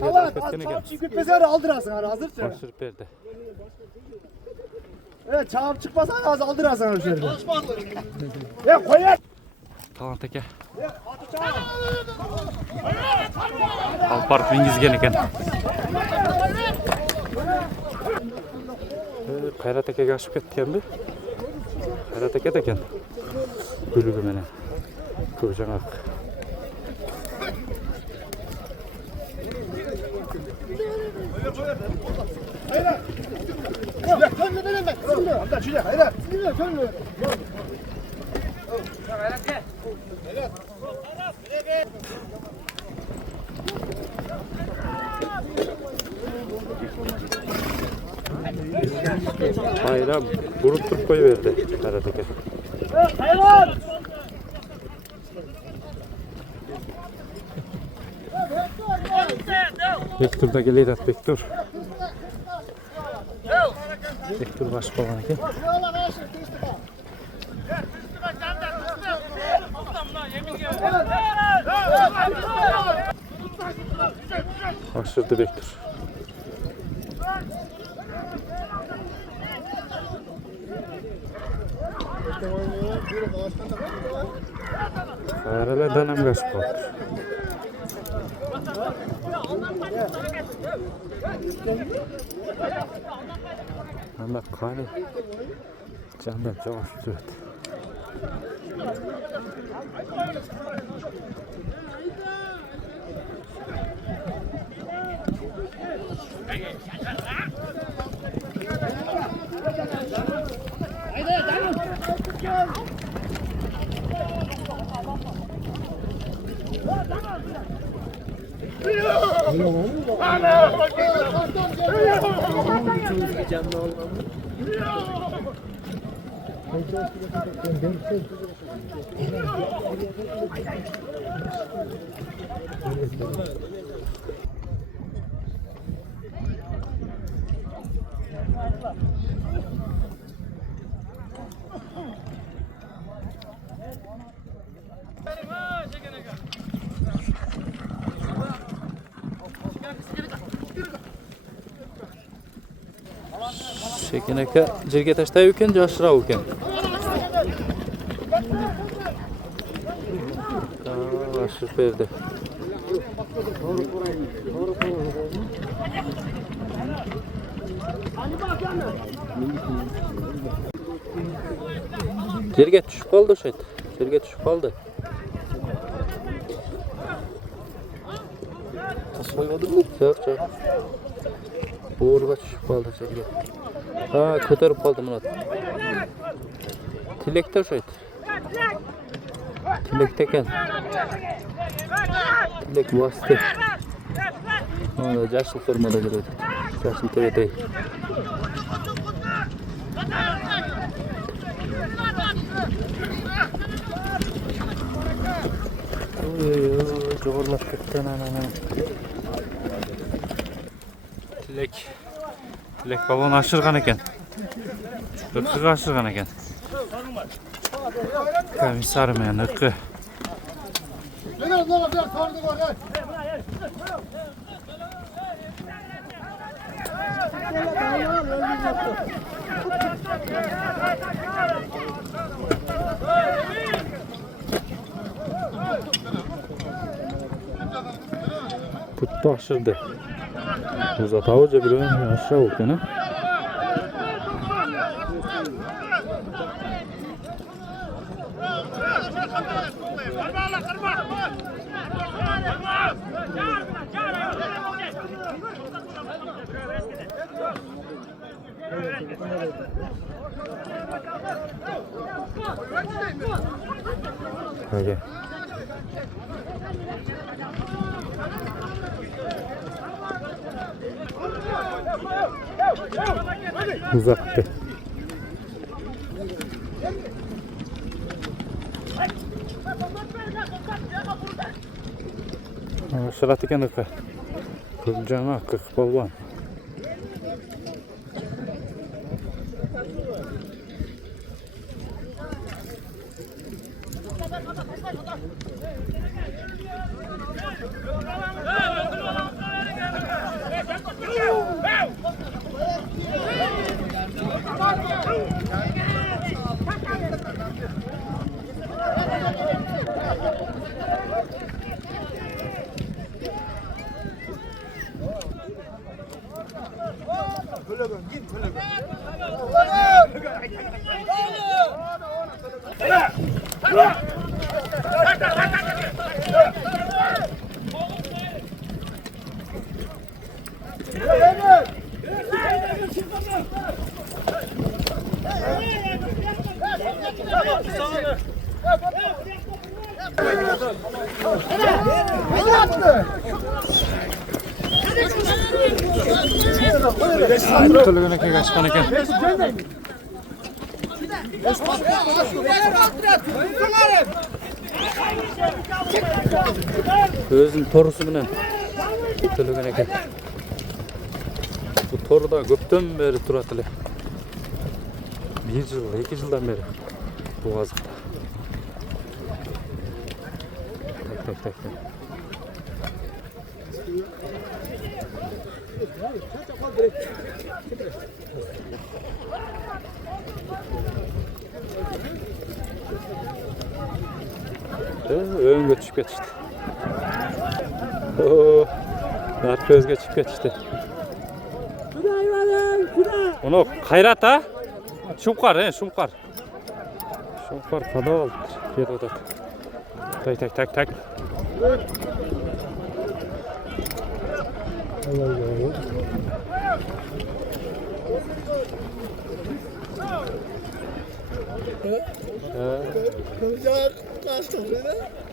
Talat! Çağıp çıkmasa aldırasın hazırça. Başırıp berdi. Çağıp çıkmasan az aldırasın o şerde. Koy et! Talant eke. Alып барып мингизген экен. Кайрат экеге ашып кеткенби? Кайрат эке да экен. Бөлүгү менен. Көп жаңак. Bayram burup turup koyuverdi Kayrat eke. Bektur da geliyor at Bektur. Bektur baş falan eken. Aşırdı Bektur. Karala danam kaçıp kaldı. Anda kare candan çok sürdü. Şekin aka jerga tashlab ekan, yoshroq ekan. Aşırı berdi. Jerga tushib qoldi o'sha. Jerga tushib qoldi. Tasmaymadimi? Yo'q, yo'q. Bo'rga tushib qoldi jerga. Ha, ko'tarib qoldi Murat. Tilekda o'sha. Tilekda ekan. Tilek bosdi. Mana jashil formada keladi. Jashil to'yday. Jo'g'irlab ketdi ana. Tilek balon aşırgan ekan. Iqqiga aşırgan ekan. Komissar men iqqi. Puttu aşırdı. Uzatavıca bir oyun aşağı oldu ne? Hadi. Uzattı. Şırat ekan aka. Kılcana 40 balvan. Tölgöneke kaçkan ekan. Özün torusu bilen tölgöneke. Bu toruda köpten beri turat ele. 1 yıl, 2 yıldan beri bu azıkta. Tak. Öğün götüşüp geçti. Arka özge çıkıp geçti. Onu kayrat ha? Şumkar. Şumkar kada oldu. Yer odat. Tak.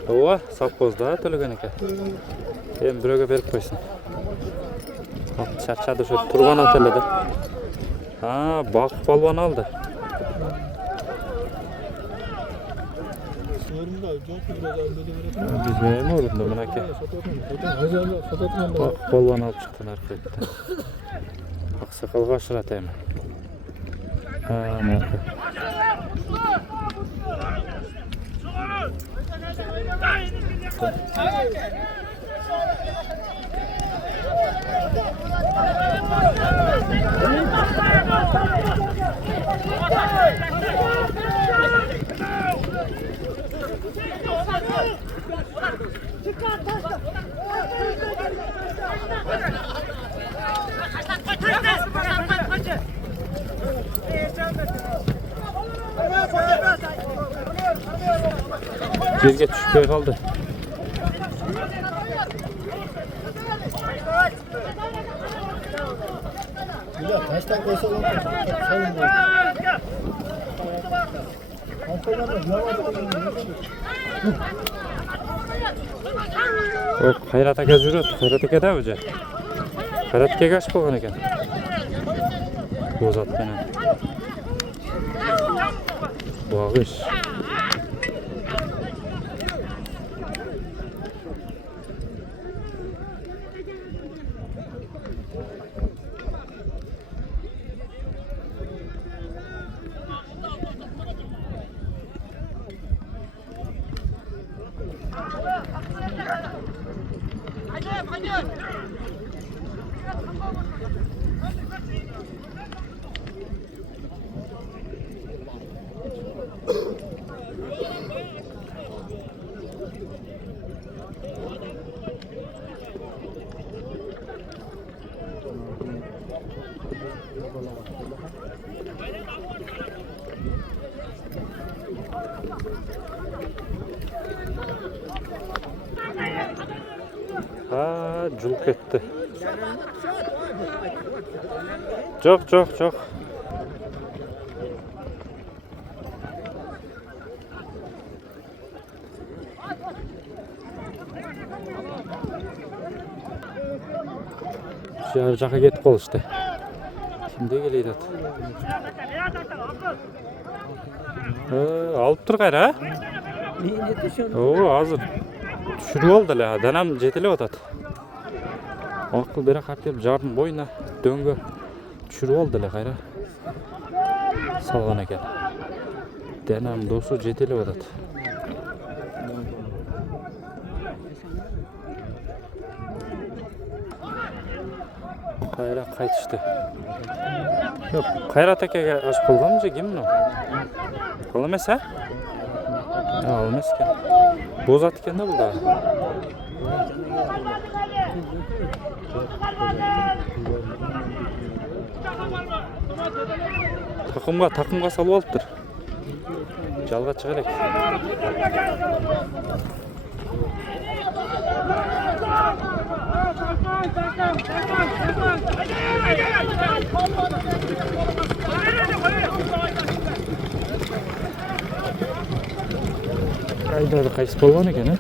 Ova, sapkozda tölgöneke. Hem biröge berip koysun. Çarçadı şu turban otelede. Ha, bak balvan aldı. Biz neye mi uğrunda buna ki? Bak balvan alıp çıktın arkadaşlar. Aksakal kaçırat hemen. Ha, marka. Yerge düşmeye kaldı. O Hayrat aka жүрөт. Hayrat aka da öce. Hayrat aka kaç bolgan eken. Bu zat menen. Bağış. Ha, culuk etti. Çok. Şu yarıcağa getip kol işte. Şimdi geleydi at. Alıp dur gayrı ha? Oo, hazır. Düşürüp oldu la. Danam jetile otat. Akıl bere kaptırıp jarın boyuna döngü düşürüp oldu la gayrı. Salgan eken. Danam dostu jetile otat. Kayra kaytıştı. Yok, Hayrat akaga aşık bolganmı kim o? Kol emas ha? Ha, emas ekan. Bozat ekan da bu da. Takımga salып alıptır. Жалга чыга элек. Kayda kayısı bolgan eken ha?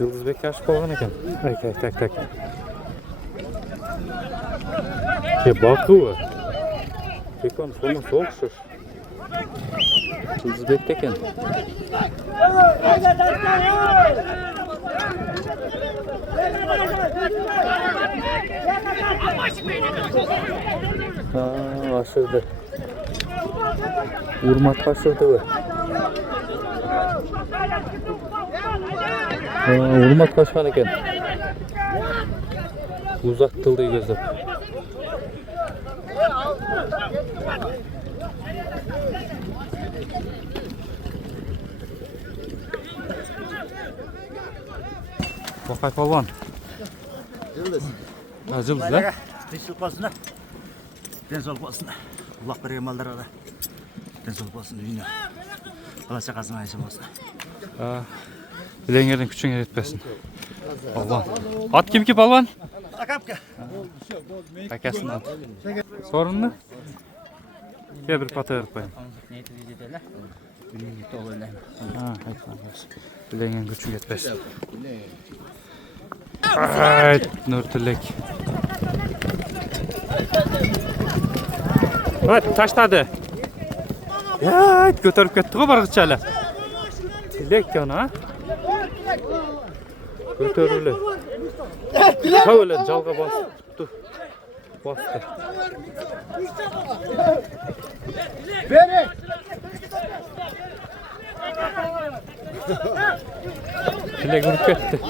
Yıldızbek aşık bolgan eken. Tak. Bakı. Pekon sonu soğuksuş. Yıldızbek eken. Aşırdı. Urmat aşırdı bu. Urmat kaçkan eken. Uzattıldı gözüm. Bakay palvan. Yıldız. Ha, yıldız ha? Tinchlik bolsun. Densolik bolsun. Allah bergen mallara da. Densolik bolsun uyuna. Bala chaqasına yaşa bolsun. Bilengerden küçüğüne yetmesin. Balvan. At kim balvan? Akapka. Kakasından. Sorun ne? Gel bir pata verip koyayım. Ha, bilengen küçük yetmesin. Evet, Nurtülek. Hadi taşladı. Ya, götürüp gitti o barıkçalar. Tilek yana ha. Götürülü. Şöyle calga bastı. Bastı. Beni. Tilek vurup gitti.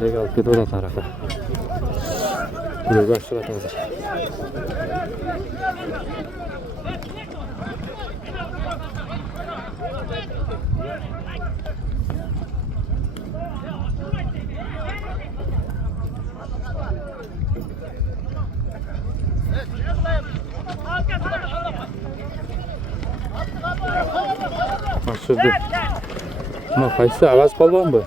Legal que toda tarafa. Buraya şurada hazır. Başladı. Ama kayısı ağaç balon bu.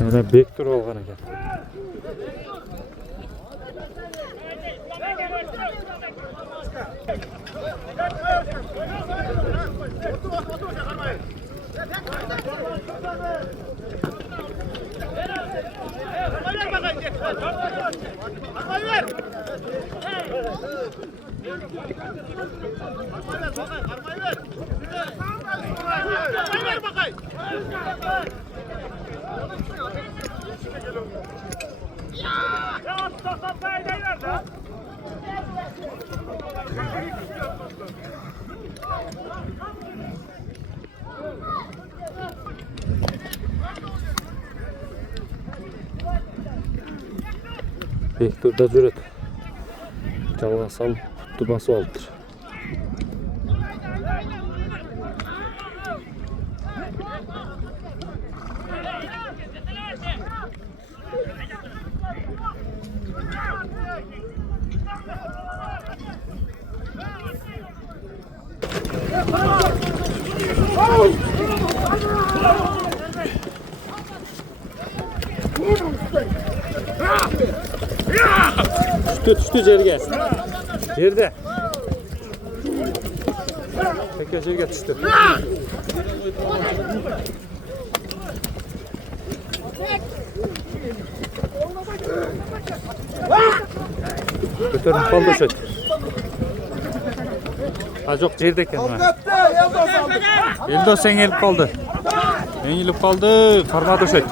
Yana bektir olgan ekan. Bektur'da cüret. Çalgasam tutması aldır. Düştü Cerge. Yerde. Tekrar Cerge düştü. Götürün kaldı şöyle. Ha yok Cerge kendine. Eldo sen gelip kaldı. Ben gelip kaldı. Farmadı şöyle.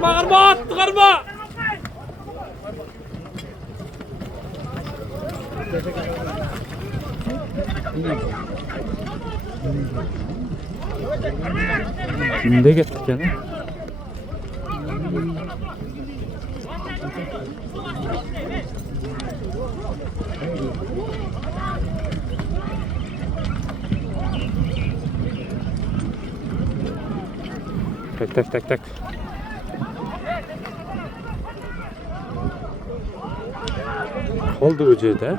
Karma attı karma. Kimde gittik yani? Tak. Oldu böceği de.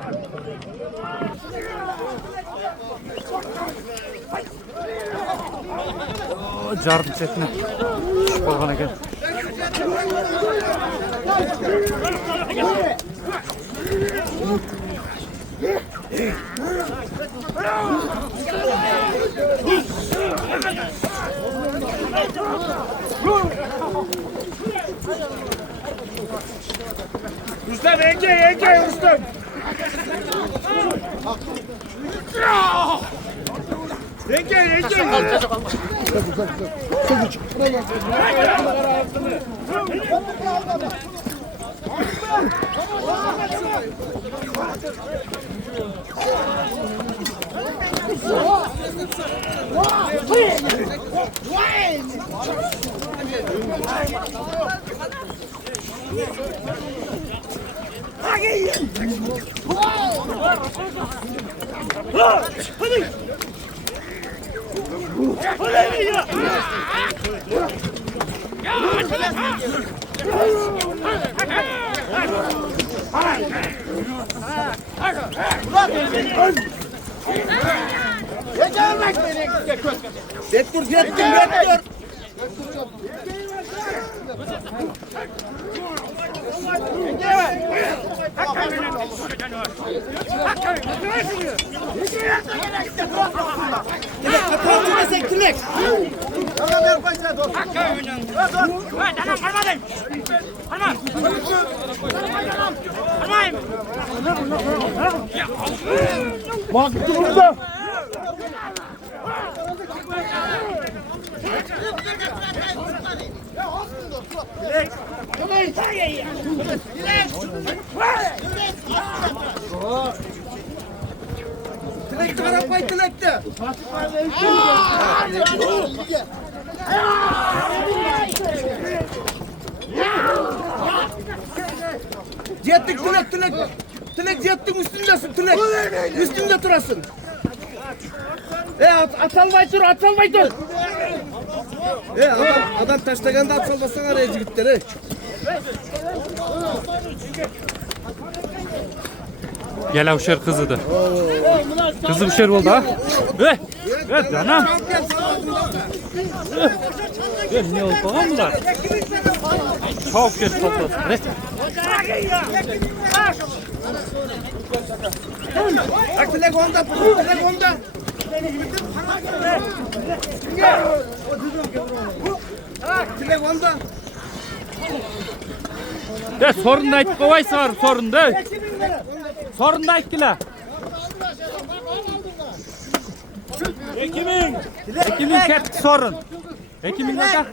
Jardım çetine. Olgan ekan. Ruslan enge Ruslan. Enge. Jettik Tülek jettin üstündesin Tülek. Üstünde durasın. Atalmay dur. Adam taşlaganda atsalmasan araya gittiler. Gel avşar kızıdı. Kızı uşer oldu ha. Evet anam. Ne oldu bunlar? Çok güzel toplasın. Tülek onda. Tülek onda. De sorun da aytıp kovaysın var sorun da. Sorun da ayttılar. Ekimin ketki sorun. Ekimin ne da?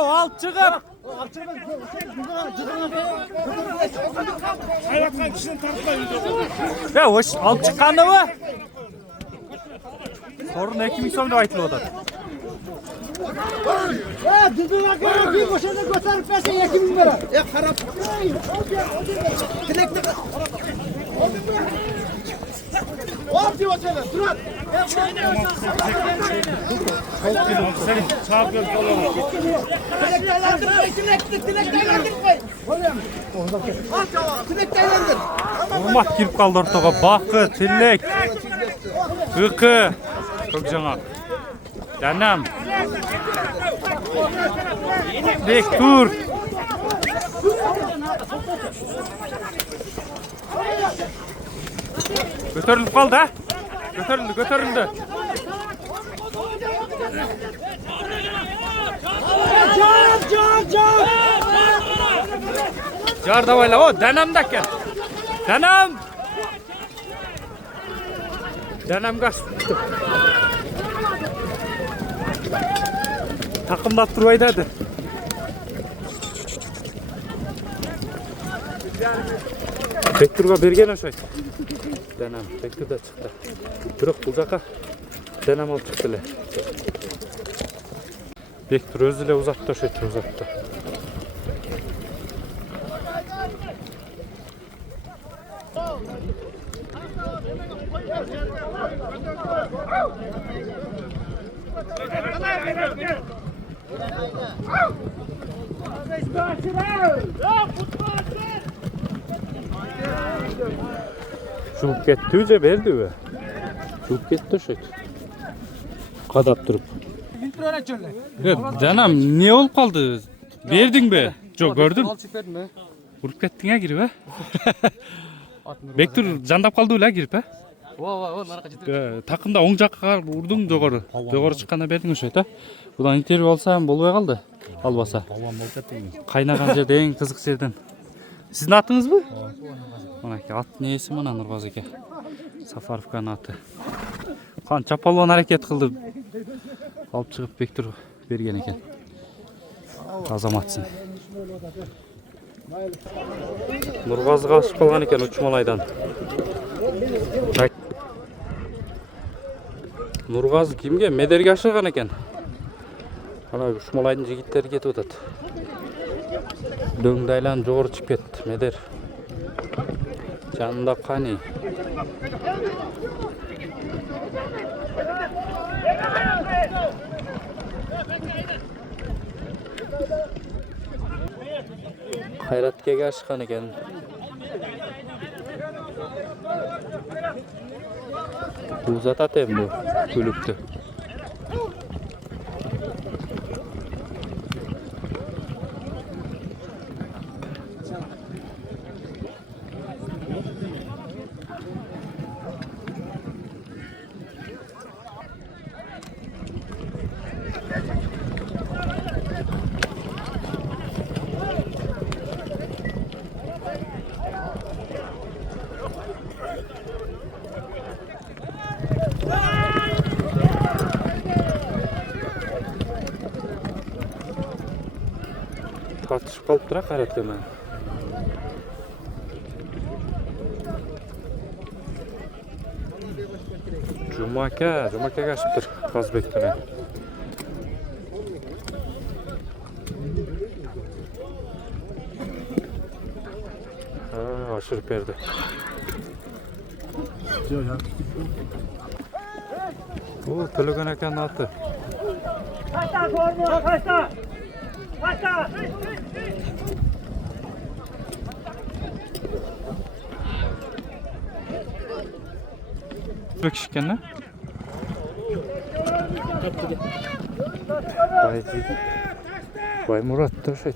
Alt çıkıp. Hayvatkan kişinin tartmayın. Hoş alt çıkandı mı? Sorun ekimin sonunda aytılı o da. Harap. Tülek Senin sağ göz dolanır. Urmak girip kaldı ortaga. Bakı, tillek, ıkı. Çok жаңа. Canım. Bek dur. Götürülüp kaldı ha. Götürüldü. Jar davayla o danam gel. Danam kaçtı. Takımlap duraydı hadi. Bekturga bergen oşay. Danam Bektur da çıktı. Biroq bu jaka danam olib chiqdilar. Bektur o'zi ile uzatdi uzatdi. Çubuk ketdi öce berdi mi? Çubuk ketdi oşay. Qadap turib. Canım niye olup kaldı? Verdin be. Çok gördüm. Vurup kettin ya girip ha. Bektur jandap kaldı öyle girip ha. Takımda оң жаққа ұрдың жоғары шыққанда бердің өші та. Бұдан интервью алсам болбай қалды. Албаса. Қайнаған жерде ең қызық жерден Sizin atınız mı? Manaki at neyesi mana Nurgaz eke? Safarovka'nın atı. Kança palvan hareket kıldı. Alıp çıkıp bektir bergen eken. Azamatsın. Nurgaz'ga aşık kalgan eken uçmalaydan. Nurgaz kimge? Mederge aşık kalgan eken. Ana uçmalaydan jigitler ketip atat. Döngdaylan jogorу çıkıp ketti Meder. Janында qani? Hayratkega aşıkan eken. Uzatat hem bu kölükті. Tartışıp kalıp durak hayrat hemen. Cumaka kaçıptır Kazbek'ten. Aşırı berdi. Bu Tölögen ekanın atı. Kaçta sorma, kaçta! Kaçta! Bir kişi kendine. Vay Murat da şey.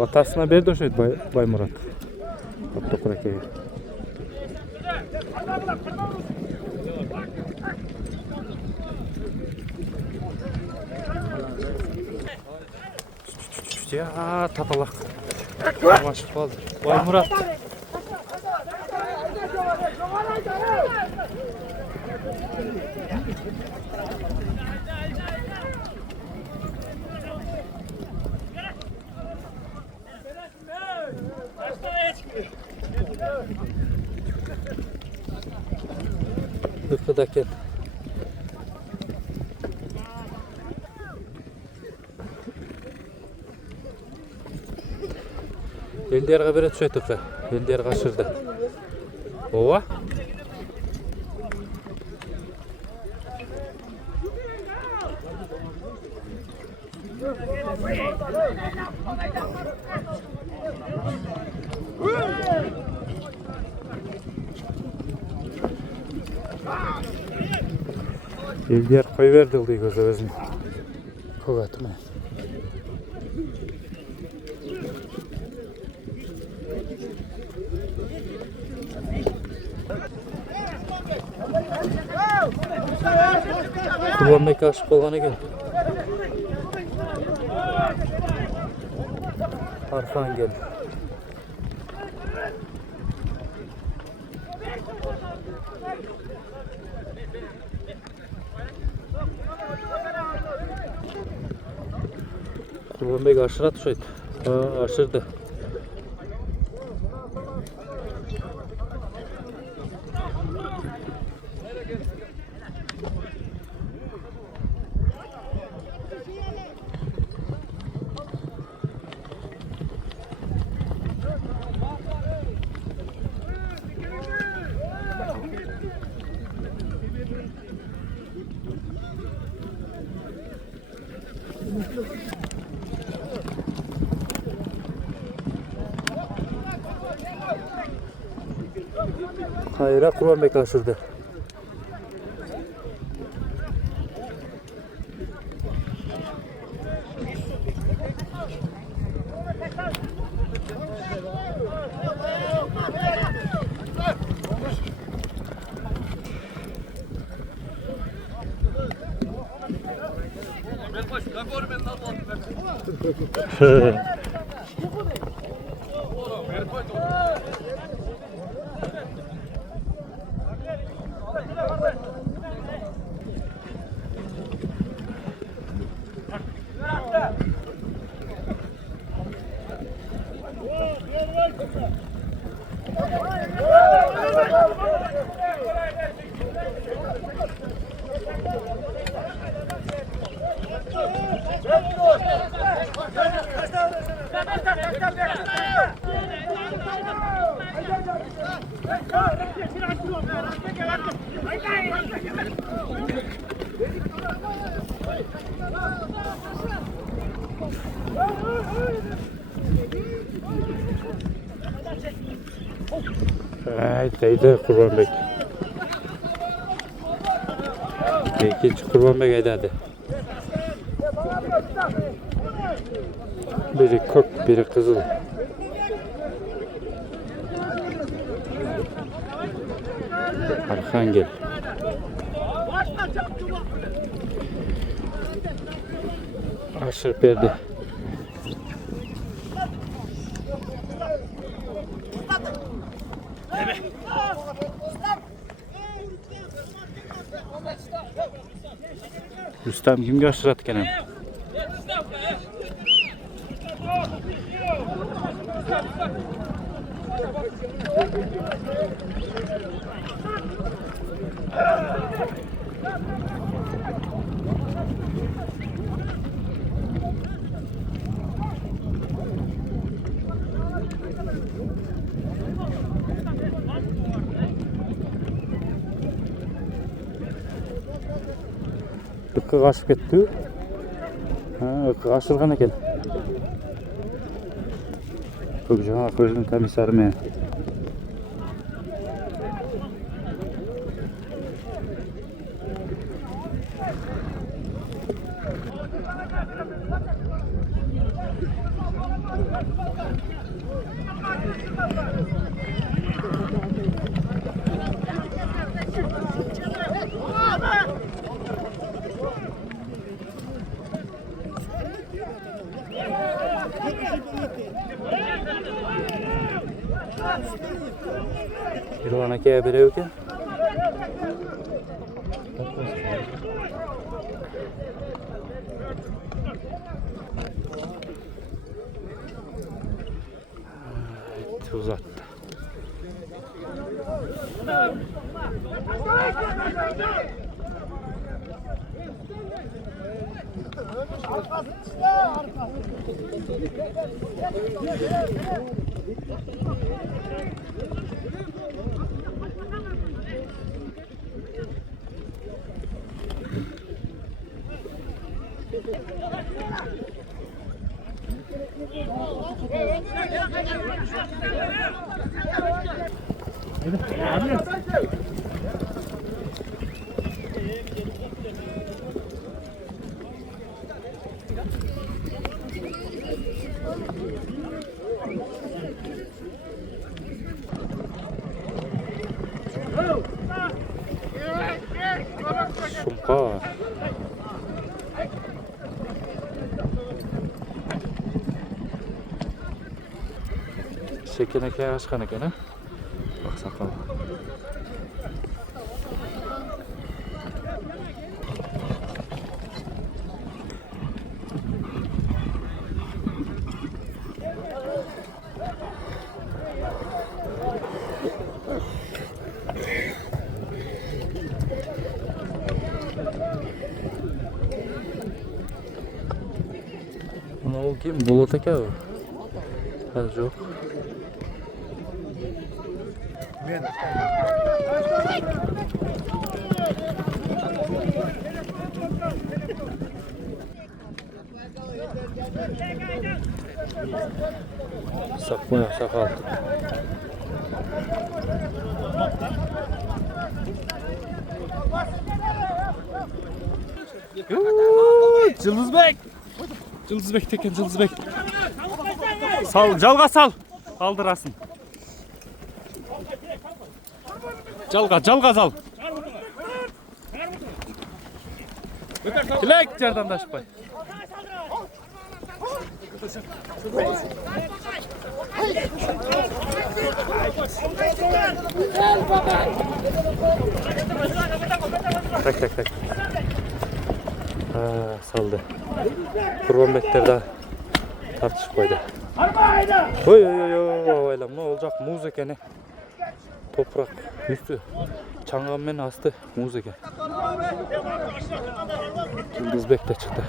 Atasına berdi şey Bay Murat. Toprakaya. Ya tapalak. Başıp kaldı. Bay Murat. Hıkkıdaken. Eldiyarga bere düşeytik. Eldiyar kaçırdı. Ova. Eldiyar koyuverdi ıldığı gözü özünü. Kogatma. Kurbanbek aşık olgan eken. Arkan gel. Kurbanbek aşıra düşeydi. Aşırdı. Hayra Kurbanbek aşırdı. Deydi Kurbanbek. İkinci Kurbanbek aydadı. Biri kök, biri kızıl. Arkhangel. Aşırı verdi. Rüstem kim gösterat gene? Икki kaçıp gitti. Ha, ıkkı kaçırgan eken. Çok жаңа көздің комиссары мен. Bir ana kaya biri yok ya. Uzattı. Sumpa. Şekene kaya açkan eken ha. Bak sakal. Ne oldu ki? Bulut eke o. Hadi yok. Sakma sakal. Cılızbek. Cılızbek teken Cılızbek. Sal, calga sal. Kaldırasın. Calga sal. Dilek yerden de aşpay. Tak. Saldı. Kurbanbekler daha tartışıp koydu. Oy oylama ne olacak muz ekeni. Toprak üstü çangammen astı muz eken. Yıldızbek de çıktı.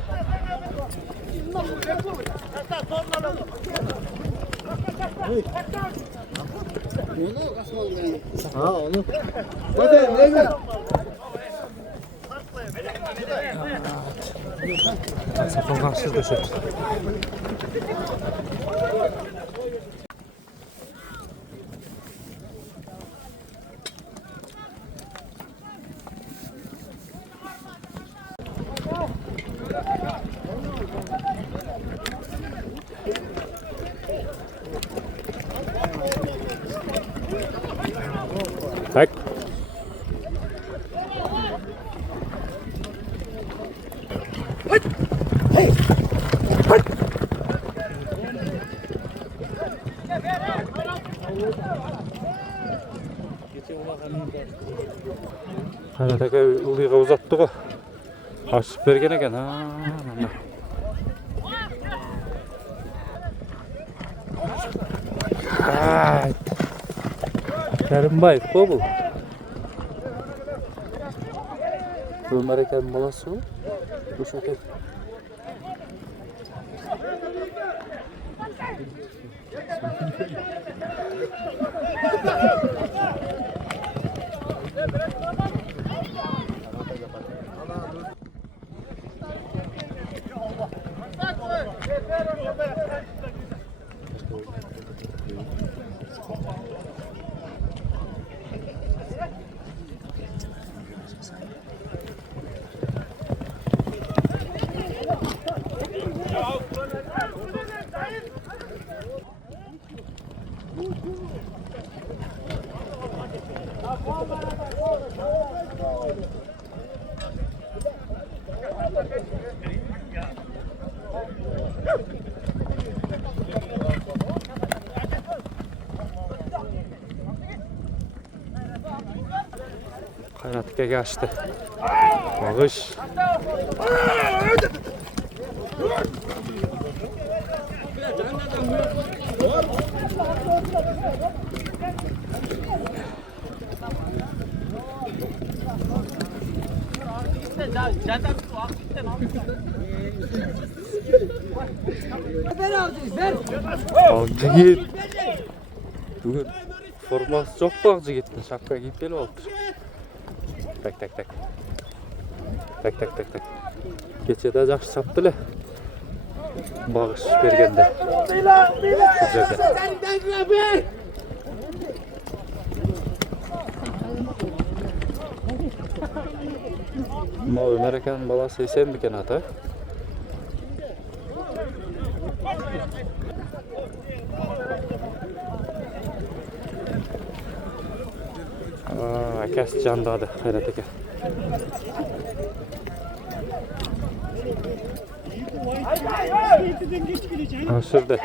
Sapılgan siz de söz. Tak. Haradaki ılıyığa uzattı o. Açıp bergen eken. Kerimbayev o bu. Ömer eken balası o. Bu şekil. Kaynatıka geçti. Bağış. Avcı git. Bugün forması çok bağcı gittin. Şapka giyip gel oldu. Tak. Keçede жақсы çaptılı. Bağış bergende. Ma Ömer eken balası esen biken ata. Akası candadı hayrat eken. Şurada.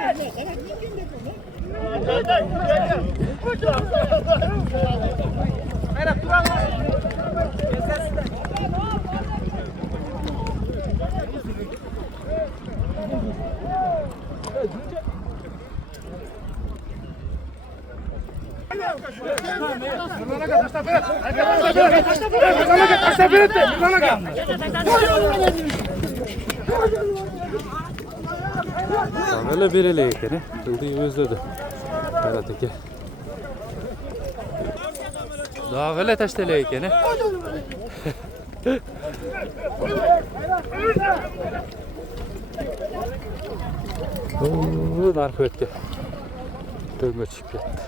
Öyle bereli ekeni. Yıldıyı özledi. Hayrat eke. Daha öyle taşteli ekeni. Narko etke. Dövme çıkıp yattı.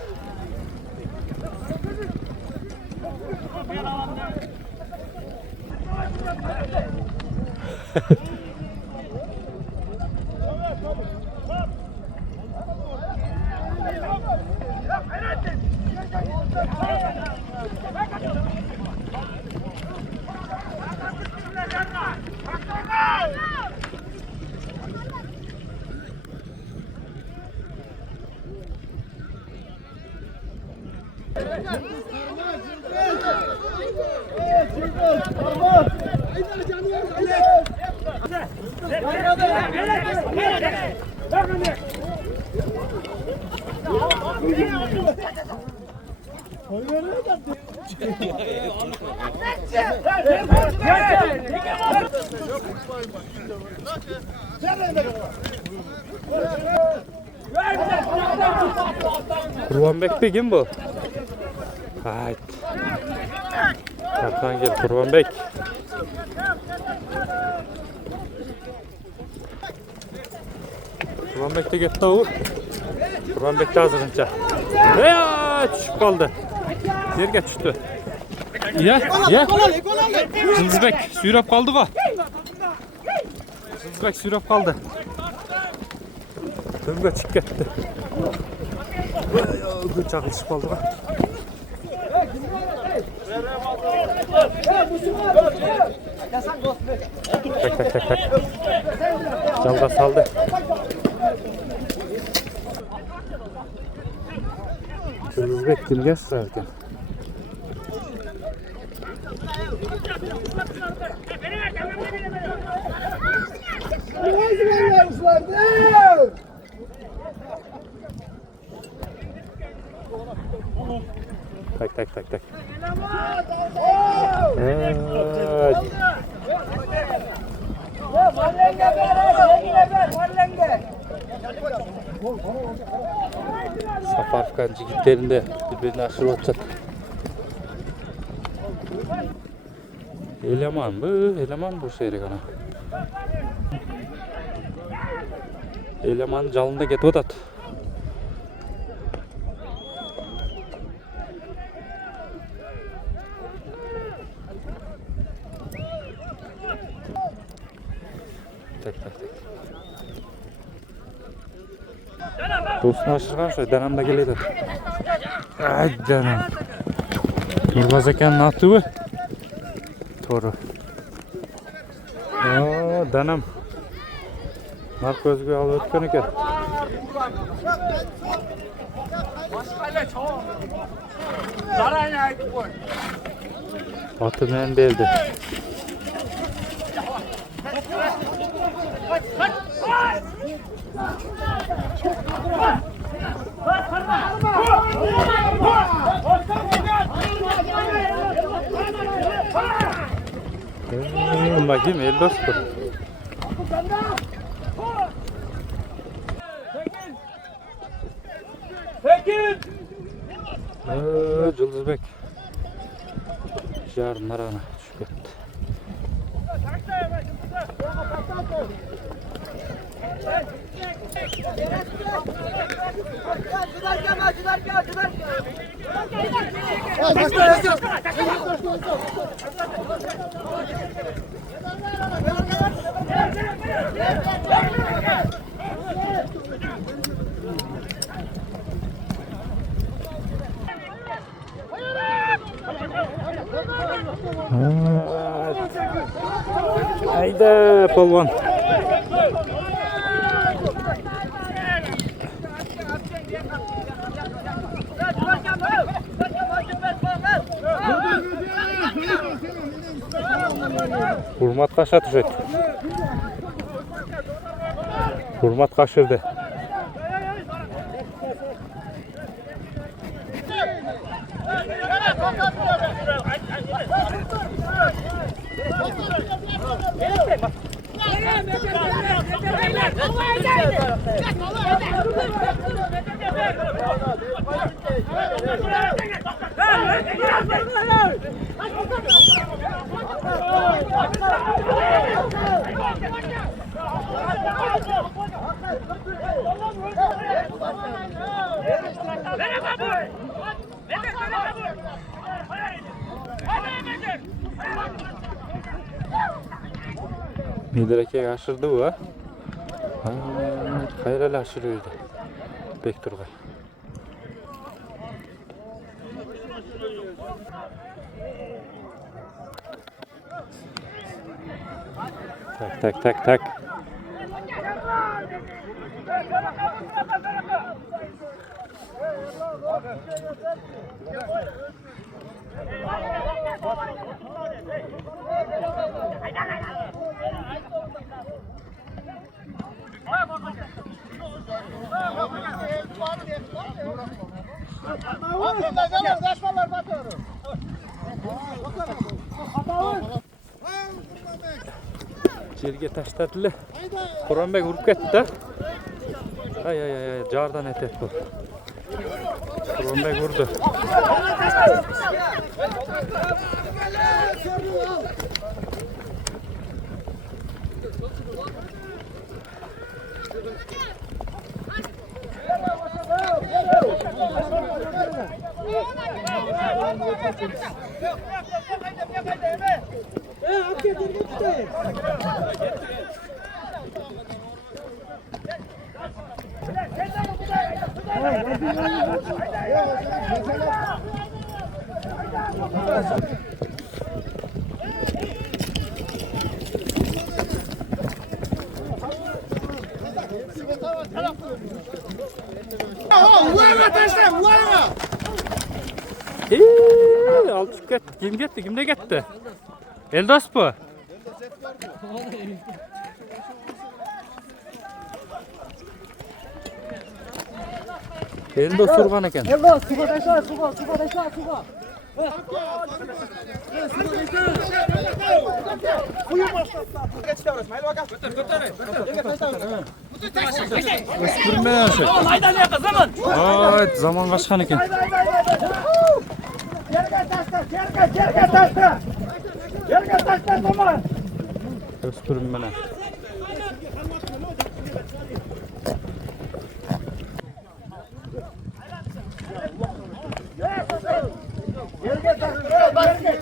Kurbanbek kim bu? Hayt. Kaptan gel Kurbanbek. Kurbanbek de gitti o. Kurbanbek de hazırınca. Ya düşüp kaldı. Yerge düştü. Ya. Yıldızbek sürüp kaldı o. Yıldızbek sürüp kaldı. Dönme çık gitti. Bıçak düşüp kaldı o. Tak. Calda saldı. Yıldızbek kim gösterdi? Tak. Evet. Safarkan cigitlerinde birbirini aşırı otacak. Eleman bu seyri kana. Eleman jalında get otat. Tak. Dostunu aşırgan şöyle danamda geleydi. Ay danam. Nurgaz ekanın atı bu. Toru. Oo danam. Mark özgü alıp ötken eken. Atı men deldi. Bakayım el dostum. Yıldızbek. Yarın arana düşüp etti. Haydi polvon. Hurmat kaşa düşet. Hurmat kaşırdı. Midereke aşırdı bu ha. Hayral aşırıyordu. Bekturgay. Tak. Жерге таштадылы. Quranbek urup ketdi da. Ay, jardan etet bu. Quranbek urdu. Altıp gitti. Kim gitti? Kimde gitti? Eldos bu. Eldos surgan eken. Eldos, suga taşla, suga. Ay, zaman kaçkan eken. Yerge taşla zaman. Öspürüm bana.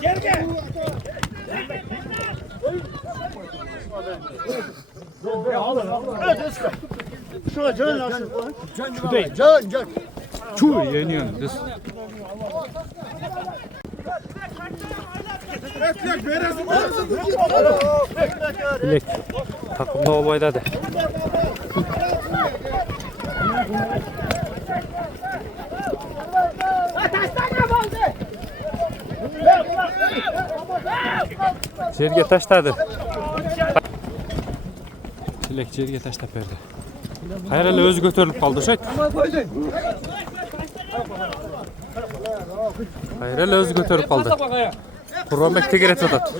Yerge. Şuna can nasıl? Can. Çuy yeniyorum. Biz. Bilek. Takımda olaydadı. Жерге taşladı. Çilek жерге taşlap berdi. Hayal özü götürülüp kaldı şey. Hayal özü götürüp kaldı. Quranbek tegeret atat.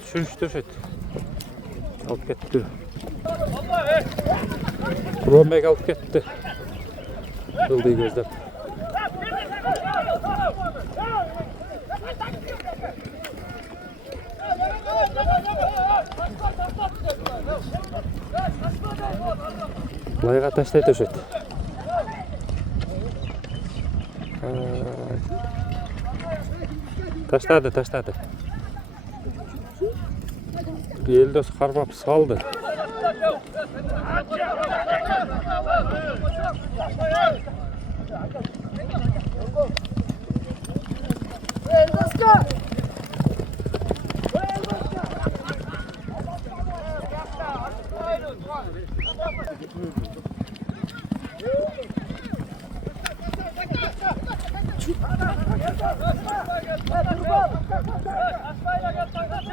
Düşürüştü. Alıp gitti. Quranbek alıp gitti. Kıldığı gözlep. Layga taşlayı döşet. Taşladı. Eldos karmap saldı.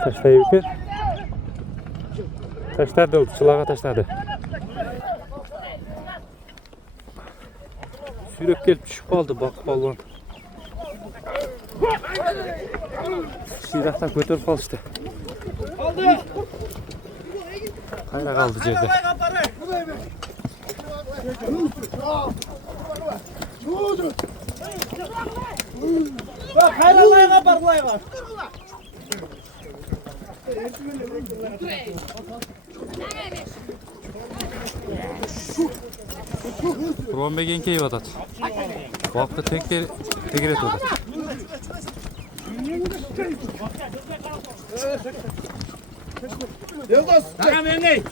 Taşlayıp bir. Taşladı, çılağa taşladı. Sürek gelip düşüp kaldı bak balon. Şiraktan götürüp kaldı işte. Kayra kaldı yerde. Bak hayranlayı kapar kulay var. Quranbek enkey atat. Vakti tegeret atat. Eldos. Tamam emney.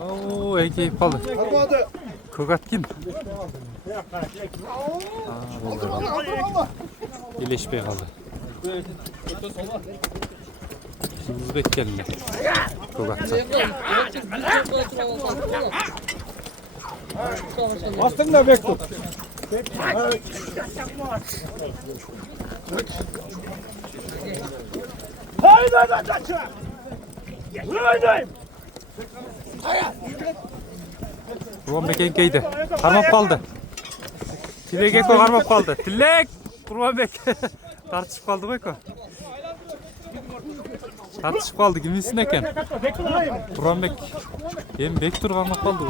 Oo, ege balı. Kogatkin. İleşpey kaldı. Uzbek geldi. Kogatsa. Bastın da bek tut. Kurban bek enkeydi. Karmap kaldı. Tilek eko karmap kaldı. Tilek! Kurban bek. Tartışıp kaldı beko. Tartışıp kaldı. Kiminsin eken? Kurban bek. Hem bek dur karmap kaldı.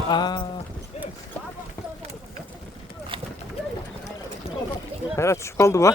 Hayrat düşüp kaldı bu.